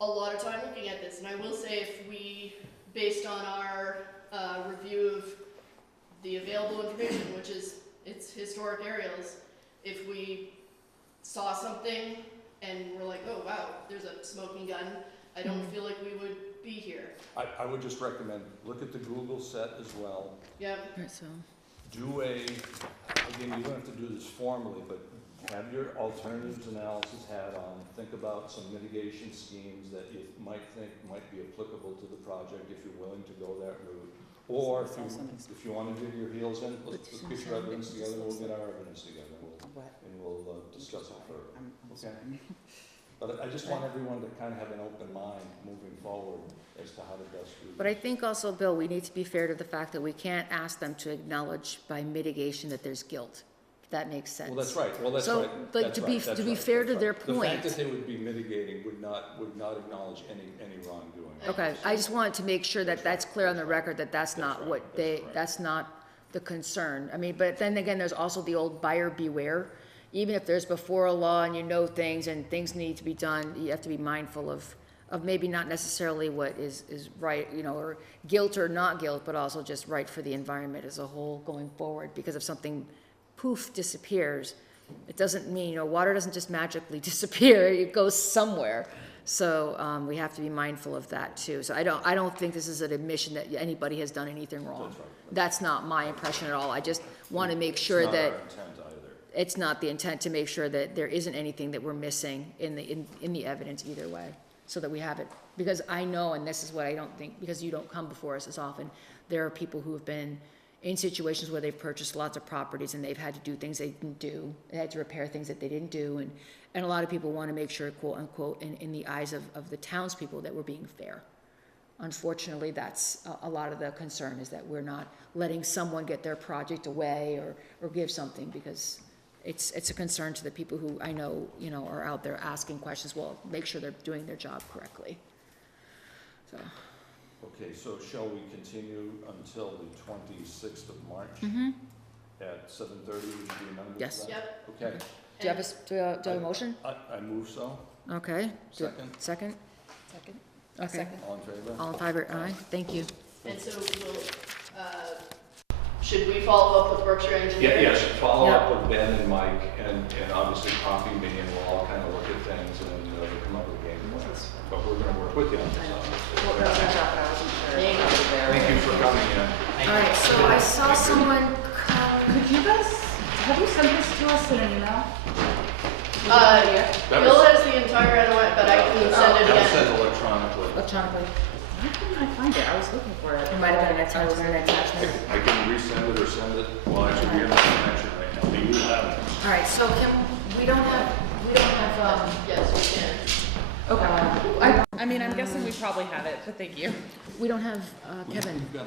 a lot of time looking at this, and I will say if we, based on our review of the available information, which is, it's historic aerials, if we saw something and we're like, oh wow, there's a smoking gun, I don't feel like we would be here. I would just recommend, look at the Google set as well. Yep, Right, so, Again, you don't have to do this formally, but have your alternatives analysis hat on. Think about some mitigation schemes that you might think might be applicable to the project if you're willing to go that route. Or if you want to dig your heels in, let's get your evidence together, and we'll get our evidence together, and we'll discuss it further. Okay? But I just want everyone to kind of have an open mind moving forward as to how to best do this. but I think also, Bill, we need to be fair to the fact that we can't ask them to acknowledge by mitigation that there's guilt. If that makes sense. Well, that's right, So, right. like, That's to right, be- that's to be right, fair that's to their right. The point- fact that they would be mitigating would not acknowledge any wrongdoing. Okay, I just wanted to make sure that that's clear on the record, that that's not what they, that's not the concern. I mean, but then again, there's also the old buyer beware. Even if there's before a law and you know things and things need to be done, you have to be mindful of maybe not necessarily what is right, or guilt or not guilt, but also just right for the environment as a whole going forward. Because if something poof disappears, it doesn't mean, water doesn't just magically disappear, it goes somewhere. So we have to be mindful of that too. So I don't think this is an admission that anybody has done anything wrong. That's right. That's not my impression at all. I just want to make sure It's not that our intent either. it's not the intent to make sure that there isn't anything that we're missing in the evidence either way, so that we have it. Because I know, and this is what I don't think, because you don't come before us as often, there are people who have been in situations where they've purchased lots of properties and they've had to do things they didn't do, they had to repair things that they didn't do, and a lot of people want to make sure, quote unquote, in the eyes of the townspeople, that we're being fair. Unfortunately, that's a lot of the concern, is that we're not letting someone get their project away or give something, because it's a concern to the people who I know, are out there asking questions. Well, make sure they're doing their job correctly. So, Okay, so shall we continue until the 26th of March? At 7:30, would you be amenable to Yes. that? Yep. Okay. do you have a motion? I move so. Okay. Second. Second? Second. Okay. All in favor? All in favor, aye, thank you. And so should we follow up with Berkshire Engineering? Yes, follow Yeah. up with Ben and Mike, and obviously copy me, and we'll all kind of look at things and come up with a game plan. But we're going to work with you on this, obviously. Well, that's what I thought, but I wasn't sure. Thank you. if you were there. Thank you for coming in. All right, so I saw someone come. Could you guys, have you sent this to us in an email? That Bill was- has the entire NOI, but I can send it That was again. sent electronically. Electronically. Why couldn't I find it? I was looking for it. It might have been an attachment. I can resend it or send it. Well, actually, we have a connection right now. We will have it. All right, so we don't have, Yes, we can. Okay. I mean, I'm guessing we probably have it, but thank you. we don't have, Kevin. We've got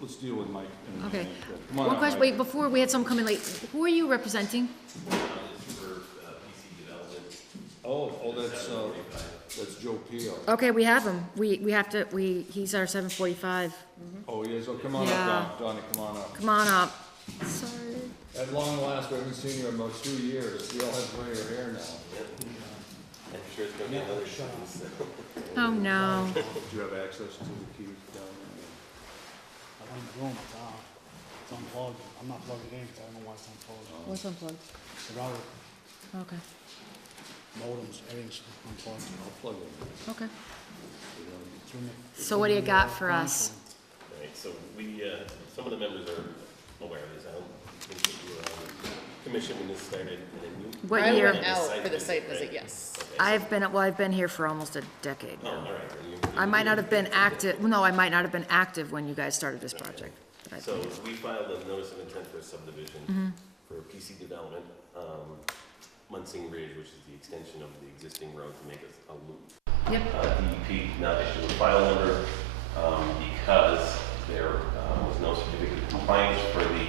let's deal with Mike. Okay. Come on One up, question, Mike. wait, before, we had some come in late. Who are you representing? Oh, that's Joe Pio. Okay, we have him. We have to, he's our 7:45. Oh, he is. Oh, come on Yeah. up, Donnie, come on up. Come on up. Sorry. At long last, we haven't seen you in about 2 years. You all have grayer hair now. I'm sure it's gonna be another shot. Oh, no. Do you have access to the key down there? I don't know, it's unplugged. I'm not plugging it in, because I don't know why it's unplugged. What's unplugged? The router, Okay, modems, everything's unplugged. I'll plug it in. okay. It's in the- So what do you got for us? Right, so we, some of the members are aware of this. I don't think that you were on the commission when this started. And then you- What I year? went out Site for the visit, site visit, right? yes. Okay, so- I've been here for almost a decade Oh, all now. right. then you- I might not have been active, no, I might not have been active when you guys started this project. but I- So we filed a notice of intent for subdivision for PC development, Munsing Ridge, which is the extension of the existing road to make a loop. Yep. DEP did not issue a file number because there was no certificate of compliance for the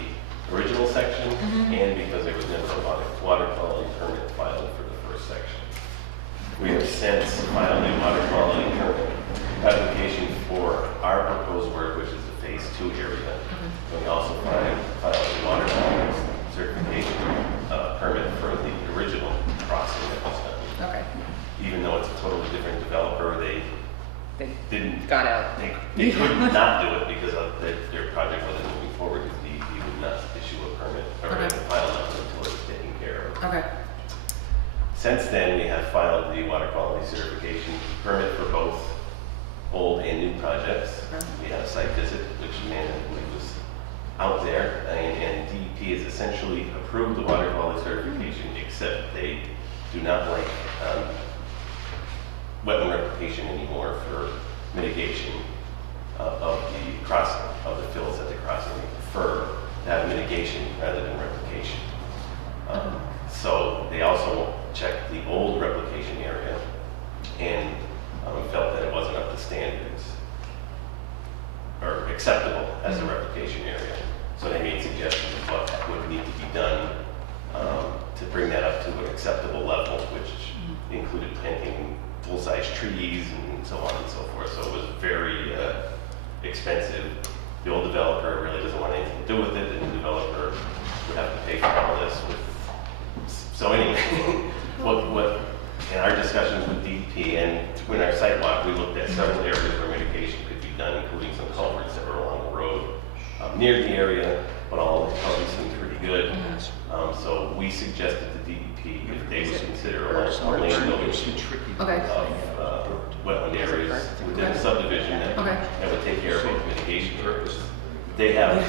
original section and because there was never a water quality permit filed for the first section. We have since filed a water quality permit application for our proposed work, which is the phase 2 area. We also filed a water quality certification permit for the original crossing that was done. Okay. Even though it's a totally different developer, they They didn't, got out. they could not do it because of their project wasn't moving forward because DEP would not issue a permit or a Okay. file number until it was taken care of. Okay. Since then, we have filed the water quality certification permit for both old and new projects. We had a site visit, which unanimously was out there, and DEP has essentially approved the water quality certification, except they do not like wetland replication anymore for mitigation of the crossing, of the fills at the crossing. They prefer to have mitigation rather than replication. So they also checked the old replication area and felt that it wasn't up to standards or acceptable as a replication area. So they made suggestions of what would need to be done to bring that up to an acceptable level, which included planting full-size trees and so on and so forth. So it was very expensive. The old developer really doesn't want anything to do with it. The new developer would have to pay for all this. So anyway, what in our discussions with DEP and in our site walk, we looked at several areas where mitigation could be done, including some culverts that were along the road near the area, but all the culverts seemed pretty good. So we suggested to DEP if they would consider a lane building Okay. of wetland areas within the subdivision that would take care of both mitigation purposes. They have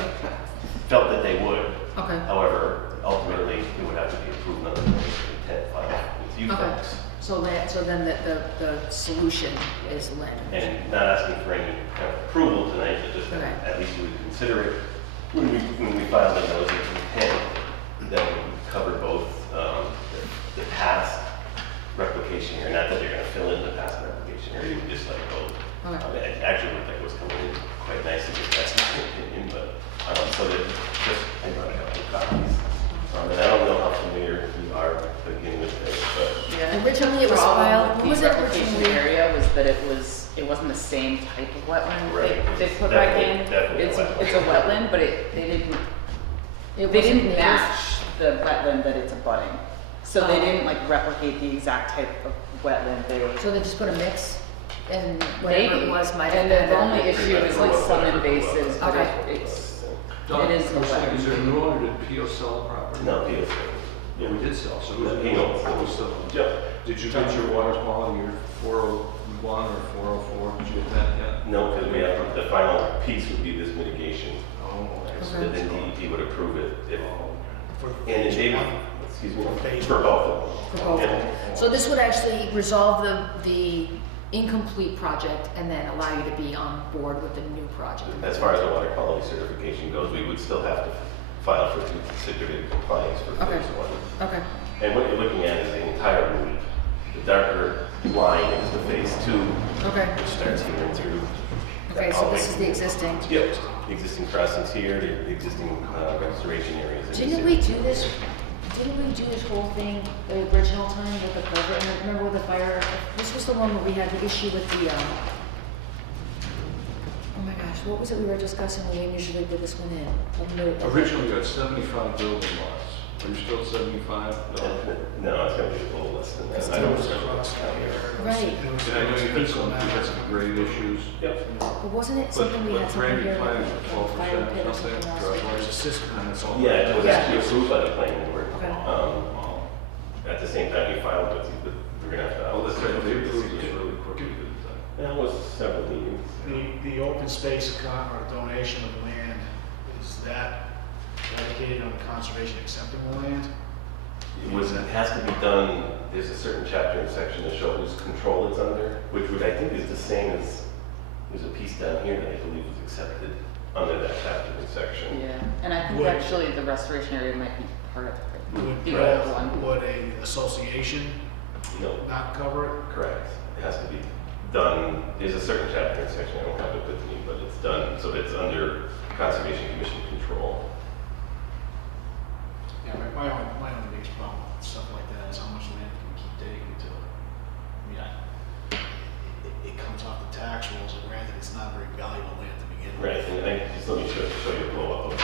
felt that they would. Okay. However, ultimately, it would have to be approved under the intent file with you Okay. folks. So then the solution is land. And not asking for any kind of approval tonight, but just Okay. at least we would consider it when we file the notice of intent, that would cover both the past replication area, not that you're gonna fill in the past replication area, you would just let it go. Okay. It actually looked like it was coming in quite nicely, if that's my opinion, but, so that just, I brought a couple of copies. And I don't know how familiar you are again with this, but Yeah. Originally it was Problem filed, with what the was it replication originally? area was that it wasn't the same type of wetland Right. they put back in. Definitely a It's wetland. it's a wetland, but they didn't match the wetland that it's abutting. So they Oh. didn't like replicate the exact type of wetland they. So they just put a mix and whatever Maybe. it was might have And been. the only issue is like some invasives, but Okay. it is a wetland. Is there no or did Pio sell the property? no, POC. Yeah, we did sell, so it was, Yeah, he owns it. it was still. Yep. Did you get your water quality, your 401 or 404, did you get that yet? No, because we have, the final piece would be this mitigation. Oh, So that then DEP would approve it if, For and then they would, excuse me, phase for both of them. For both. Yeah. So this would actually resolve the incomplete project and then allow you to be on board with the new project. As far as the water quality certification goes, we would still have to file for certificate of compliance for Okay. phase one. Okay, And what you're looking at is the entire route. The darker line is the phase two, okay. which starts here and through. Okay, so this is the existing. Yep, the existing crossings here, the existing restoration areas. in the Didn't city. we do this, whole thing the original time with the culvert? And remember with the fire, this was the one where we had the issue with the, oh my gosh, what was it we were discussing when we initially did this one in? Originally, you had 75 building lots. Are you still at 75? No, it's gonna be a little less than that. I It don't was remember. across there. Right. It was- And I know you had some grade issues. Yep. But wasn't it something we had something Granby here planning with for the fire 12% pit or or something, something else? driveway. System, and it's all. Yeah, it was actually approved by the planning board. Okay. At the same time you filed with you, but we're gonna have to. Oh, that's right, they approved it really quickly, didn't they? That was several meetings. The open space or donation of land, is that dedicated on conservation acceptable land? It has to be done, there's a certain chapter and section that shows whose control it's under, which would, I think, is the same as, there's a piece down here that I believe was accepted under that chapter and section. Yeah, and I think Would- actually the restoration area might be part of Would the old one. would a association No, not cover it? correct. It has to be done, there's a certain chapter and section, I don't have it with me, but it's done, so it's under Conservation Commission control. Yeah, my only biggest problem with stuff like that is how much land can we keep digging until, I mean, it comes off the tax rolls, and granted, it's not very valuable land to begin with. Right, and just let me show you a blow up of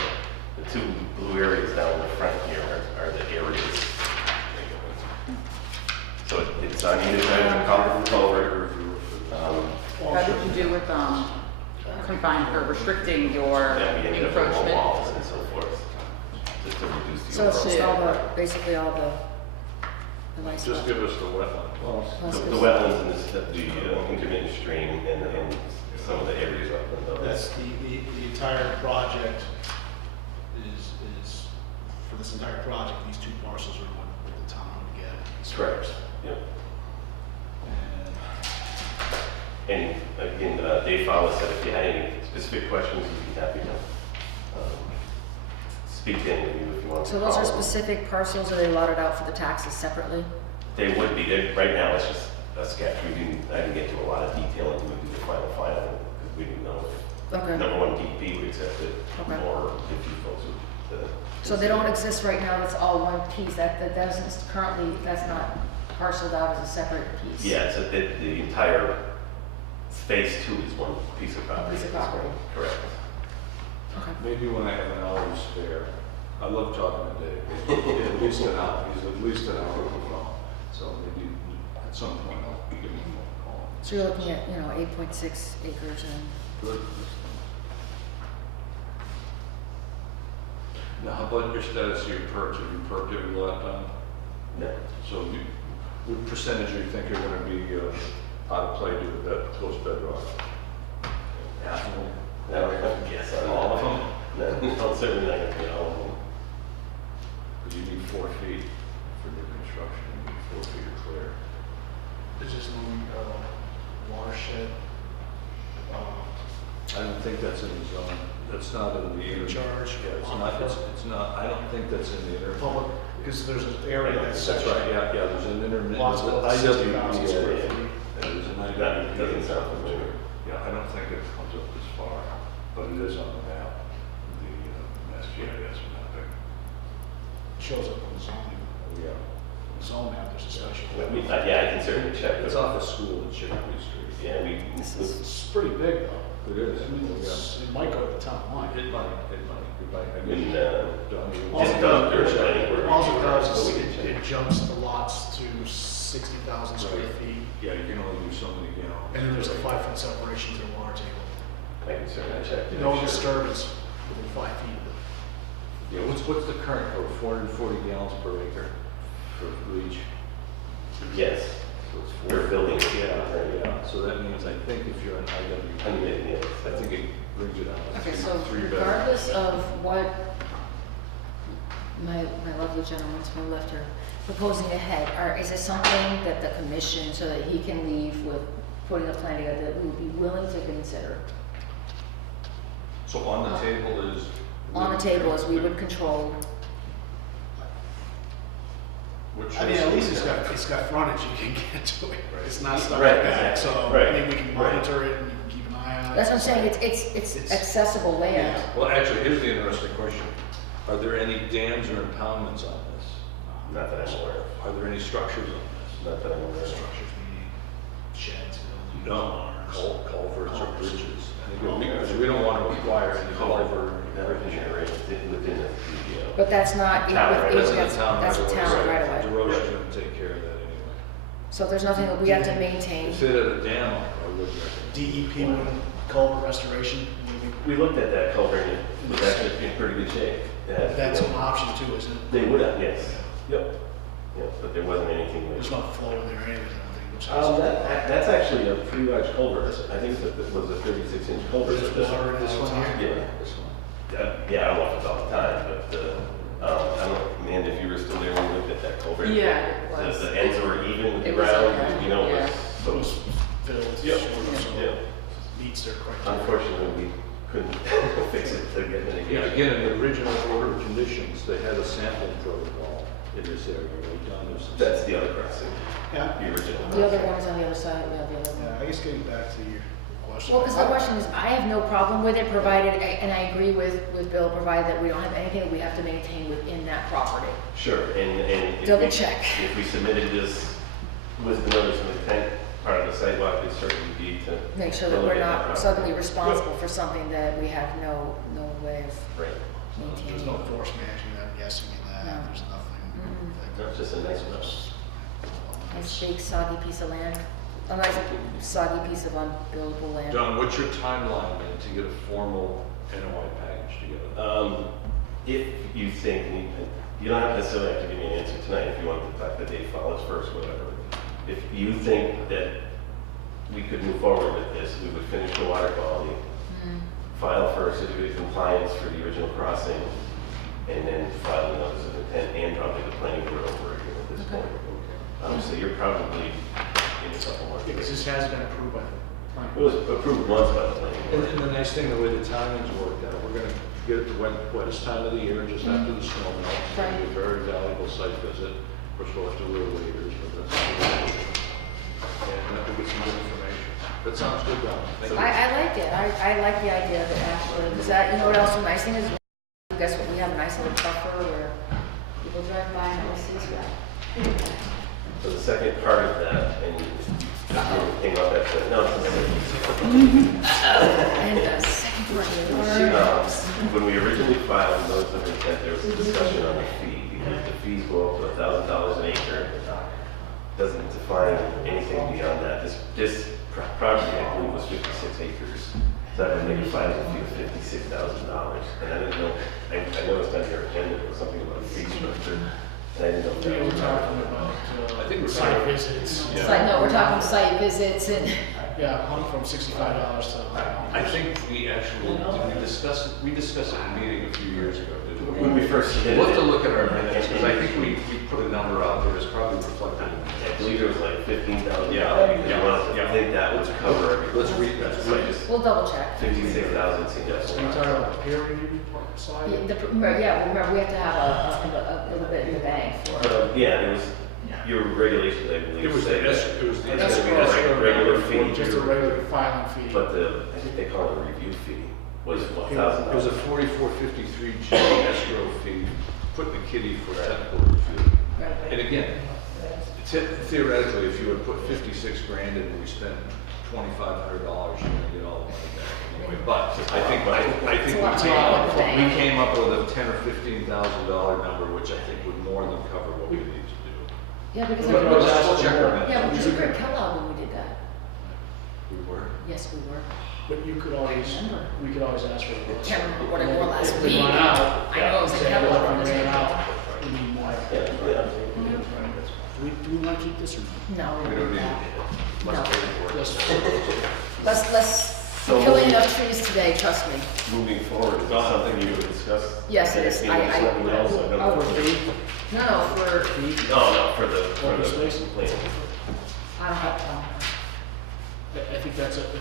the two blue areas down in the front here are the areas. So it's on either side of the culvert. How did you do with, confined or restricting your Then we ended up with more encroachment? walls and so forth, just to reduce the So it's just overall. all the, basically all the nice Just stuff. give us the wetland. Plus The this- wetlands and the intermittent stream and some of the areas up in those. That's the entire project is, for this entire project, these two parcels are what the town would get. Correct, yep. And And again, Dave Fowler said if you had any specific questions, he'd be happy to speak to any of you if you want to So those call are them. specific parcels, are they allotted out for the taxes separately? They would be, right now it's just a sketch, I didn't get to a lot of detail until we do the final, because we didn't know if, Okay. number one, DEP would accept it, Okay. or if you folks would. So they don't exist right now, that's all one piece, that doesn't currently, that's not parceled out as a separate piece? Yeah, so the entire phase two is one piece of property. Piece of property. Correct. Okay. Maybe when I have an hour to spare, I love talking to Dave. At least an hour, he's at least an hour on the phone. So maybe at some point I'll give him a call. So you're looking at, 8.6 acres and, Good. Now, how about your status of your perks? Have you perked every lot done? No. So what percentage do you think are gonna be out of play due to that close bedrock? Half of them? No, yes, on all of them? No, certainly not gonna be all of them. Because you need 4 feet for new construction, you need 4 feet of clear. Is this watershed? I don't think that's in the zone, that's not in the inner. Charge? Yeah, it's not, I don't think that's in the inner. Public, because there's an area that's. That's right, yeah, there's an intermittent. Lots of 60,000 square feet. There's an That doesn't sound familiar. Yeah, I don't think it comes up this far, but it is on the map, the Mass GIS mapping. Shows up on the zoning, Yeah. zone map, there's a section. Yeah, I can certainly check. It's off a school in Chicopee Street. Yeah, It's pretty big though. It is. I mean, it might go to the town line. It might. I In, guess, Don, you- just done, there's anywhere. All it does So is we can check. it jumps the lots to 60,000 square Right. feet. Yeah, you can only do so many gallons. And then there's a 5-foot separation to the water table. I can certainly check. to No make sure. disturbance within 5 feet of it. Yeah, what's the current code, 440 gallons per acre for each? Yes, So it's we're building. Yeah, so that means, I think if you're an IW, I think it brings it out. Okay, so three bedrooms. regardless of what my lovely gentleman to my left are proposing ahead, is this something that the commission, so that he can leave with putting a plan together, that we would be willing to consider? So on the table is? On the table as we would control, Which I mean, is- at least it's got frontage, you can get to it. It's not stuck Right, like that, exactly. so Right. I think we can monitor it and you can keep an eye on it. that's what I'm saying, it's accessible land. Yeah. Well, actually, here's the interesting question. Are there any dams or impoundments on this? Not that I'm aware of. Are there any structures on this? Not that I'm aware of. Structures, meaning sheds, buildings, No, barns. culverts or bridges. Oh, Because we don't want to require any culvert. Everything right within the, But that's not, Town right away. that's a town right away. The road's going to take care of that anyway. So there's nothing that we have to maintain. If it had a dam, I would recommend. DEP would culvert restoration, we looked at that culvert, and it was actually in pretty good shape. that's an option too, isn't it? They would have, yes. Yep. Yep, but there wasn't anything. There's not flow in there anyways, I That's actually a pretty large culvert. I think it was a 36-inch culvert. There's water in This one it. here? Yeah. This one. Yeah, I walk it all the time, but, I don't, Amanda, if you were still there when we looked at that culvert. Yeah, it was. The ends were even with the It was ground, okay, you know, yeah. so, It was filled, Yep. so yeah. meets their criteria. Unfortunately, we couldn't fix it to get Yeah, mitigation. again, in the original order of conditions, they had a sampling protocol in this area. That's the other crossing, Yeah, the original. The other one is on the other side, we have the other one. yeah, I guess getting back to your question. Well, because the question is, I have no problem with it, provided, and I agree with Bill, provided that we don't have anything that we have to maintain within that property. Sure, and if Double we- check. If we submitted this with the notice of intent, part of the sidewalk would certainly be to. Make sure to that look we're at that not property. suddenly responsible for something that we have no way of Right, There's maintaining. no force management, I'm guessing in that, No. there's nothing. Mm-mm. that's just a nice enough. Nice big soggy piece of land, a nice soggy piece of unbuildable land. John, what's your timeline then to get a formal NOI package together? If you think, you don't necessarily have to give me an answer tonight, if you want to talk the day follows first, whatever. If you think that we could move forward with this, we would finish the water quality, file for a certificate of compliance for the original crossing, and then file the notice of intent and probably the planning board over again at this Okay. point. So you're probably in a couple more. Because this has been approved by the planning. It was approved once by the planning board. And the nice thing, the way the timing's worked out, we're gonna get it the wettest time of the year, just after the snow melts. It's gonna be a very valuable site visit. We're supposed to wear waders, but that's. And we'll get some good information. That sounds good, Don. Thank you. I like it, I like the idea of it actually, because that, you know what else the nice thing is, guess what, we have a nice little buffer where people drive by and all see that. So the second part of that, and came up at the, no, And the second part, when we originally filed the notice of intent, there was a discussion on the fee, because the fees go up to $1,000 an acre. Doesn't define anything beyond that. This property, I believe, was 56 acres. So that would make a filing fee of $56,000. And I didn't know, I noticed on your agenda, there was something about a fee structure. And I didn't know if We that were was. talking about I think we're site talking- visits. it's like, no, we're talking site visits and, Yeah, hung from $65 to. I think we actually, did we discuss it in a meeting a few years ago, didn't we? When we first submitted We'll have to it, look at our minutes, because I think we put a number out there that's probably reflected in the I minutes. believe it was like $50 $15,000. Yeah, Because yeah, you want to yeah. think that would cover everything. Let's read that. So just We'll double check. 56,000 seems So you're talking about the peer review side? Yeah, remember, we have to have a little bit in the bank for. Yeah, there was, your regulations, I believe, It was say the that it was the it's gonna be escrow. a regular fee. Just a regular filing fee. But I think they call it a review fee, was It was a $1,000. 4453G escrow fee, putting the kitty for technical review. And again, theoretically, if you would put 56 grand in and we spent $2,500, you're gonna get all the money back anyway. But I think we came up with a $10,000 or $15,000 number, which I think would more than cover what we need to do. Yeah, because. But We'll check on that. Yeah, we were at Kellogg when we did that. We were. Yes, we were. But you could always, we could always ask for I it. can't remember what I wore last If week. we run out, I know it was at say, Kellogg. look, on we this ran week. out, we need more. Yeah. Do we want to keep this or not? No, We we don't don't need that. it. Let's pay for it. Yes. Let's So- killing enough trees today, trust me. Moving forward, is that something you would discuss? Yes, it is. Can you just let me know so I know? Oh, No, for, No, for the Open space? plan. I don't have, I think that's what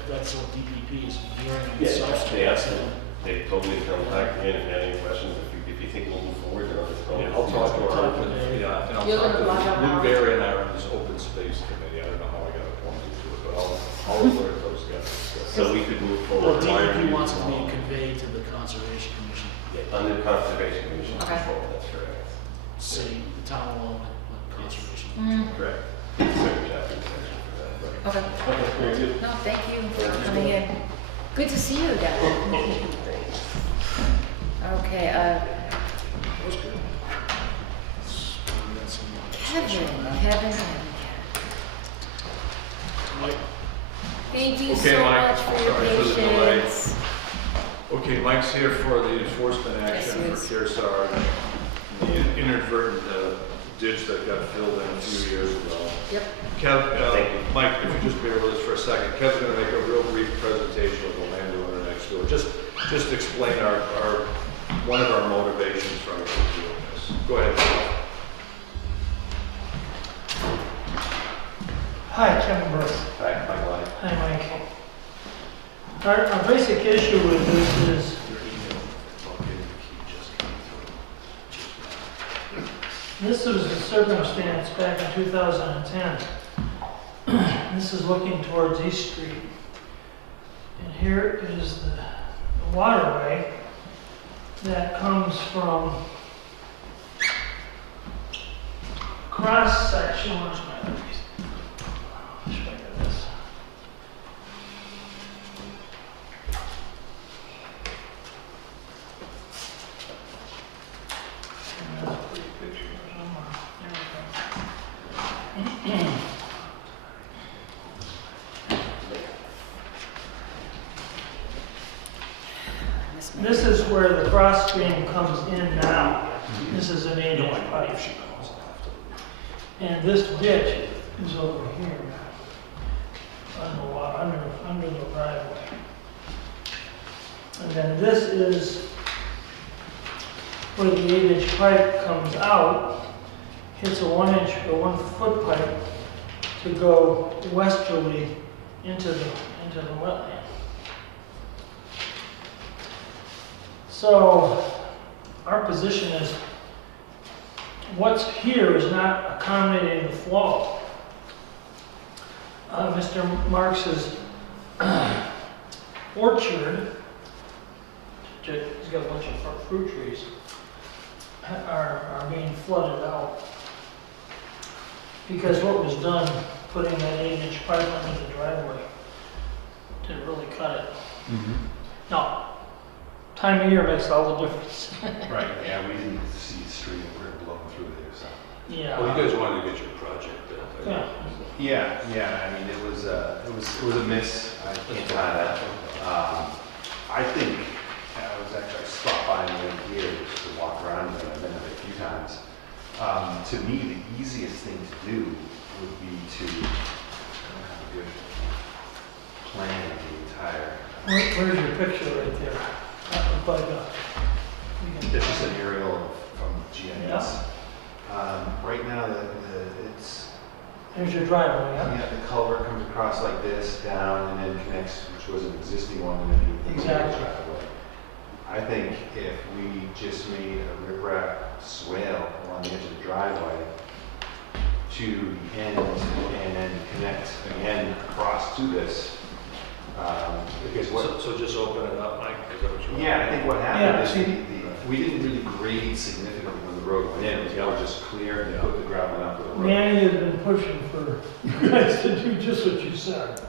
DPP is gearing Yeah, itself. they asked them, they told me to contact me, and if you have any questions, if you think we'll move forward, then I'll just call you. Yeah, I'll talk to our Talk open, to Dave. yeah, and I'll You're talk gonna log to up Lou now? Barry and I are on this open space committee. I don't know how I got appointed to it, but I'll alert those guys. So we could move Well, forward. DPP wants it to be conveyed to the Conservation Commission, Yeah, under Conservation Commission Okay. control, that's correct. city, the town will own it, but Conservation. Correct. Second chapter section for that, right. okay. Okay, very good. No, thank you for coming in. Good to see you again. Okay, That was good. We got some discussion on that. Kevin. Mike, Thank you Okay, so Mike. much for your Sorry for the delay. patience. Okay, Mike's here for the enforcement action Yes, for Kearsarge, the inadvertent ditch that got filled in a few years ago. Yep. Kev, Thank you. Mike, if you just bear with us for a second, Kev's gonna make a real brief presentation of the landowner next door. Just explain one of our motivations for doing this. Go ahead, Kev. Hi, Kevin Burke. Hi, Mike White. Hi, Mike. Our basic issue with this is, this was the circumstance back in 2010. This is looking towards East Street. And here is the waterway that comes from cross section. Where's my other piece? Should I get this? That's a pretty picture somewhere. There we go. This is where the cross stream comes in now. This is an 8-inch pipe. And this ditch is over here, under the driveway. And then this is where the 8-inch pipe comes out, hits a 1-inch or 1-foot pipe to go westerly into the wetland. So our position is what's here is not accommodating the flow. Mr. Marks's orchard, he's got a bunch of fruit trees, are being flooded out. Because what was done, putting that 8-inch pipe under the driveway, didn't really cut it. Now, time of year makes all the difference. Right, yeah, we didn't see the stream, we were blowing through there, so. Yeah. Well, you guys wanted to get your project done. Yeah. Yeah, I mean, it was a miss, I can't deny that. I think, I stopped by and went here just to walk around, and I've been there a few times. To me, the easiest thing to do would be to have a good plan of the entire. Where's your picture right there? That looked like This is an aerial from GIS. Right now, There's your driveway, yeah? Yeah, the culvert comes across like this, down, and then connects, which was an existing one, and then you Exactly. driveway. I think if we just made a riprap swale along the edge of the driveway to the end, and then connect again across to this, because what... So just open it up, Mike, is that what you want? Yeah, I think what happened Yeah, is see- we didn't really grade significantly when the road went in. It was all just clear and put the gravel up with the road. Manny has been pushing for you guys to do just what you said.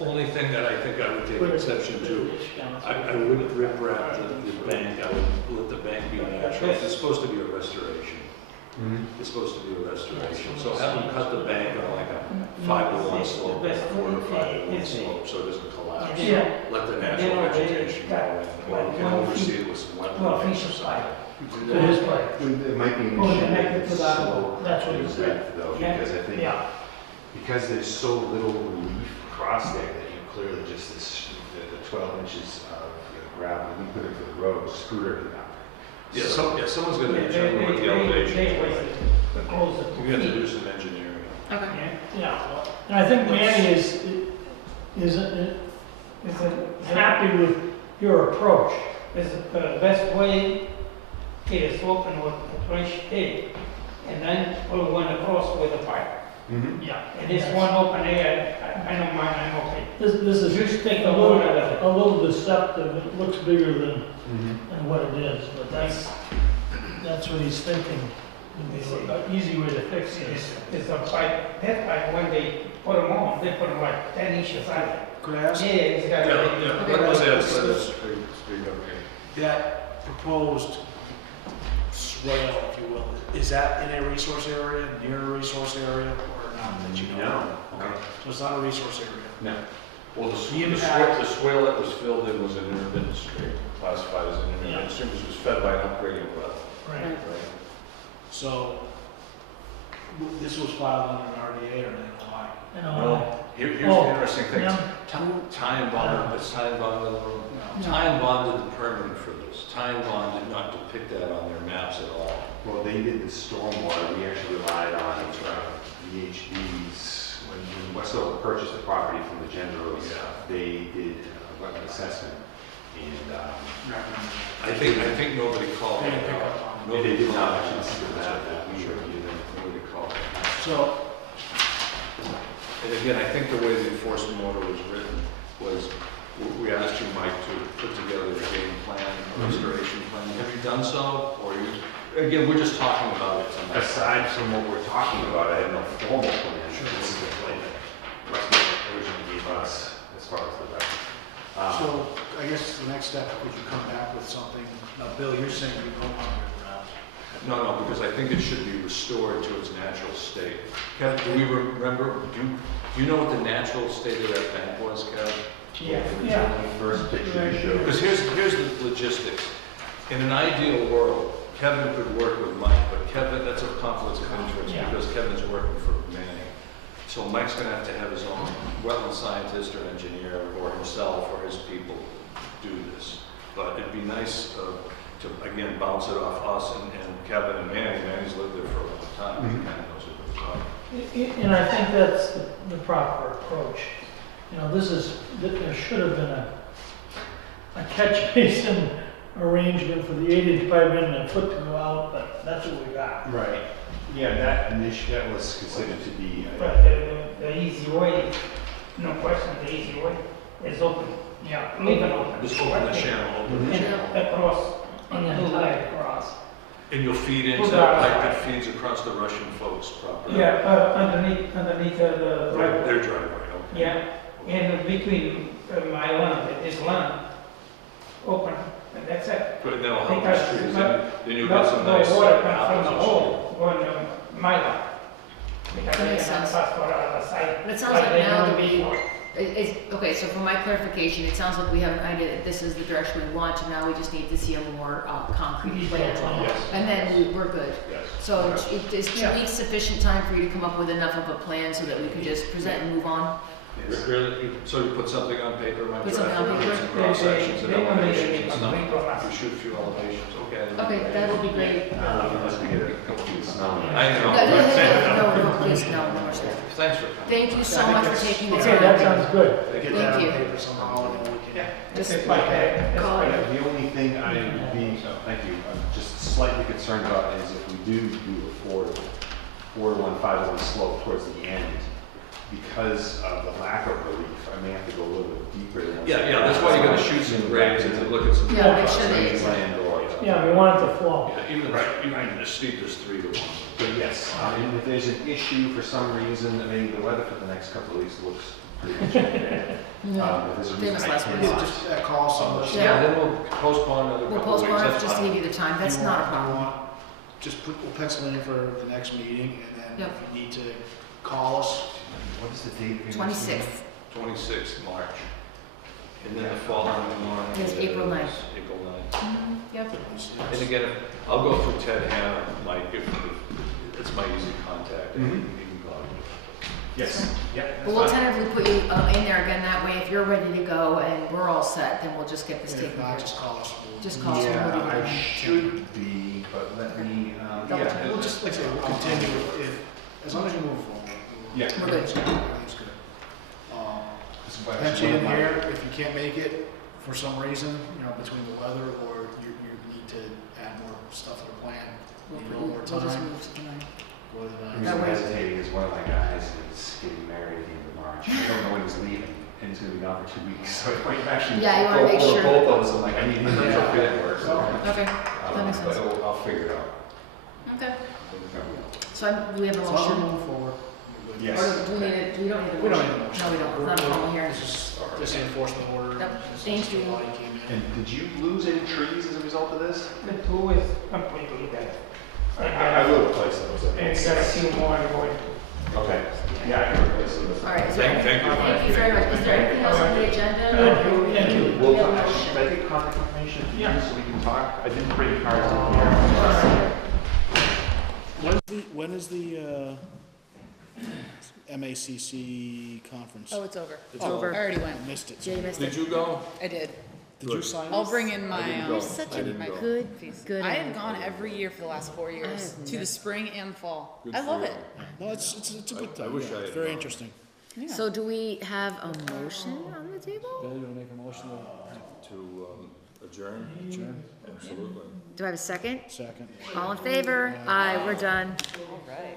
Only thing that I think I would take Put it- exception to, I wouldn't rip wrap the bank, I would let the bank be natural. It's supposed to be a restoration. It's supposed to be a restoration. So have them cut the bank on like a 5-to-1 slope, a 4 to 5-to-1 slope, so it doesn't collapse. Yeah. Let the natural vegetation go in, or you can oversee it with some wetlands or something. To his place. It might be an Oh, issue connect it with to the that. slope That's what and he the said. width, though, Yeah. because I think, Yeah. because there's so little relief across there that you clearly just the 12 inches of gravel we put in for the road screwed everything up. Yeah, someone's gonna determine what the elevation is. Close We have to do some engineering. Okay. Yeah, and I think Manny is happy with your approach. Is the best way is open with a fresh egg and then put one across with a pipe. Yeah. And this one open air, I don't mind, I'm okay. This is Just take a the little, water out of it. a little deceptive. It looks bigger than what it is, but that's what he's thinking. Would be an easy way to fix this. It's a pipe, that pipe, when they put them on, they put them like 10 inches out. Could I ask? Yeah, it's got That proposed swale, if you will, is that in a resource area, near a resource area, or not that you know? No. Okay, so it's not a resource area. No. Well, The the impact- swale that was filled in was an intermittent stream, classified as an intermittent stream, which was fed by an upgrading well, Right. right? So, this was filed under an RDA or an NOI? You know, Well, here's the Oh, interesting thing, yeah. Time bonded, it's time bonded, time bonded the permit for this, time bonded not depict that on their maps at all. Well, they did the stormwater, we actually relied on VHB's, when Westover purchased the property from the Generals, they did a wetland assessment, and, I think nobody called They it didn't pick out. up on it. Nobody They did called not it actually out. see the map that we reviewed. Nobody called it. So, And again, I think the way the enforcement order was written was, we asked you, Mike, to put together a game plan, a restoration plan. Have you done so, or you, again, we're just talking about it tonight. Aside from what we're talking about, I have no formal plan. This is the plan that Westwood originally gave us as far as the record. so I guess the next step, would you come back with something? Now, Bill, you're saying you don't want it around. No, because I think it should be restored to its natural state. Kev, do we remember, do you know what the natural state of that bank was, Kev? Yeah. First picture you showed. Because here's the logistics. In an ideal world, Kevin could work with Mike, but Kevin, that's a conflict of interest Yeah. because Kevin's working for Manning. So Mike's gonna have to have his own wetland scientist or engineer or himself or his people do this. But it'd be nice to, again, bounce it off us and Kevin and Manning. Manning's lived there for a long time. He kind of knows what it's about. And I think that's the proper approach. You know, there should have been a catch basin arrangement for the 8-inch pipe in and a foot to go out, but that's what we got. Right. Yeah, that was considered to be. But the easy way, no question, the easy way is open. Yeah, leave it open. Just open the channel, open the channel. And across, And and then the tie line it across. And you'll feed into Put that that pipe that aside. feeds across the Russian folks' property. Yeah, underneath the Their driveway. driveway, okay. Yeah, and between my land and this land, open, and that's it. But that'll help Because the trees, the- then you'll get some The nice water comes from apples the and shit. hole, going to my land. Because That they makes cannot sense. pass for other side. But it sounds like like they now do that we, before. okay, so for my clarification, it sounds like we have an idea that this is the direction we want, and now we just need to see a more concrete plan. Yes. And then we're good. Yes. So is 2 Yeah. weeks sufficient time for you to come up with enough of a plan so that we can just present and move on? Really? So you put something on paper, my Put something on draft, paper? some cross sections and They want me to elevations make and a stuff. complete on us. You shoot a few elevations, okay. Okay, that would be great. Unless we get a couple of snow. I know. No, please, no more stuff. thanks for coming. Thank you so much for taking the Okay, that time. sounds good. Get Thank that on you. paper somehow, and then we can. Just It's like that. call it. The only thing I would be, thank you, I'm just slightly concerned about is if we do a 4-to-1, 5-to-1 slope towards the end, because of the lack of relief, I may have to go a little bit deeper than. Yeah, that's why you gotta shoot some grades and to look at some. Yeah, make sure they- Land or. Yeah, we want it to flow. Yeah, even as steep as 3 to 1. But yes, and if there's an issue for some reason, I mean, the weather for the next couple of weeks looks pretty much bad. If there's a reason Famous I last cannot. Yeah, just call someone. Yeah. Then we'll postpone another We'll couple of weeks. postpone it That's just to fine. give you the time. That's not a problem. We'll pencil in for the next meeting, and then Yep. if you need to call us. What is the date? again? 26th. 26th March. And then the following one Is April 9th. April 9th. Yep. And again, I'll go through Ted Hannah, Mike, if it's my easy contact. Mhm. You can call me. Yes, yep. But we'll tentatively put you in there again that way. If you're ready to go and we're all set, then we'll just get this If taken care not, of. just call us. Just call us when we'll Yeah, be I ready. should be, but let me, Double yeah. check. We'll just, like I said, we'll continue as long as you move forward. Yeah. We're good. Everything's good. Pencil in here, if you can't make it for some reason, between the weather or you need to add more stuff to the plan, need a little more We'll just time. move to the 9th. Go to the The ninth. reason I'm hesitating is one of my guys is getting married at the end of March. I don't know when he's leaving, and he's gonna be gone for 2 weeks, so it might actually. Yeah, you wanna go make over sure. Both of us, I'm like, I need to make sure that works. Okay, that makes sense. But I'll figure it out. Okay. So do we have a As long as you motion? move forward, we're good. Yes. Or do we need it? We don't need a motion. We don't need a motion. No, we don't. It's not a formal hearing. This is an enforcement order. Yep. This is Thank just you. why you came in. And did you lose any trees as a result of this? The two is completely dead. I will replace those. And you got a few more going. Okay, yeah, I can replace those. All right. Is there Thank you. Thank you very much. Is there anything else on the agenda? Thank you. Well, We have a actually, motion. should I get contact information from you Yeah. so we can talk? I didn't bring cards in here. When is the MACC conference? Oh, it's over. It's I over. I already went. missed it. Jay missed Did it. you go? I did. Did you sign I'll up? bring in my, didn't go. Such I a didn't go. good, good. I have gone every year for the last 4 years, have to the never- spring and fall. Good I for love you. it. No, it's a good I thing. wish yeah, I It's had very gone. interesting. Yeah. So do we have a motion on the table? Bill, you wanna make a motion To adjourn? to adjourn? Absolutely. Do I have a second? Second. All in favor? Aye, we're done. All right.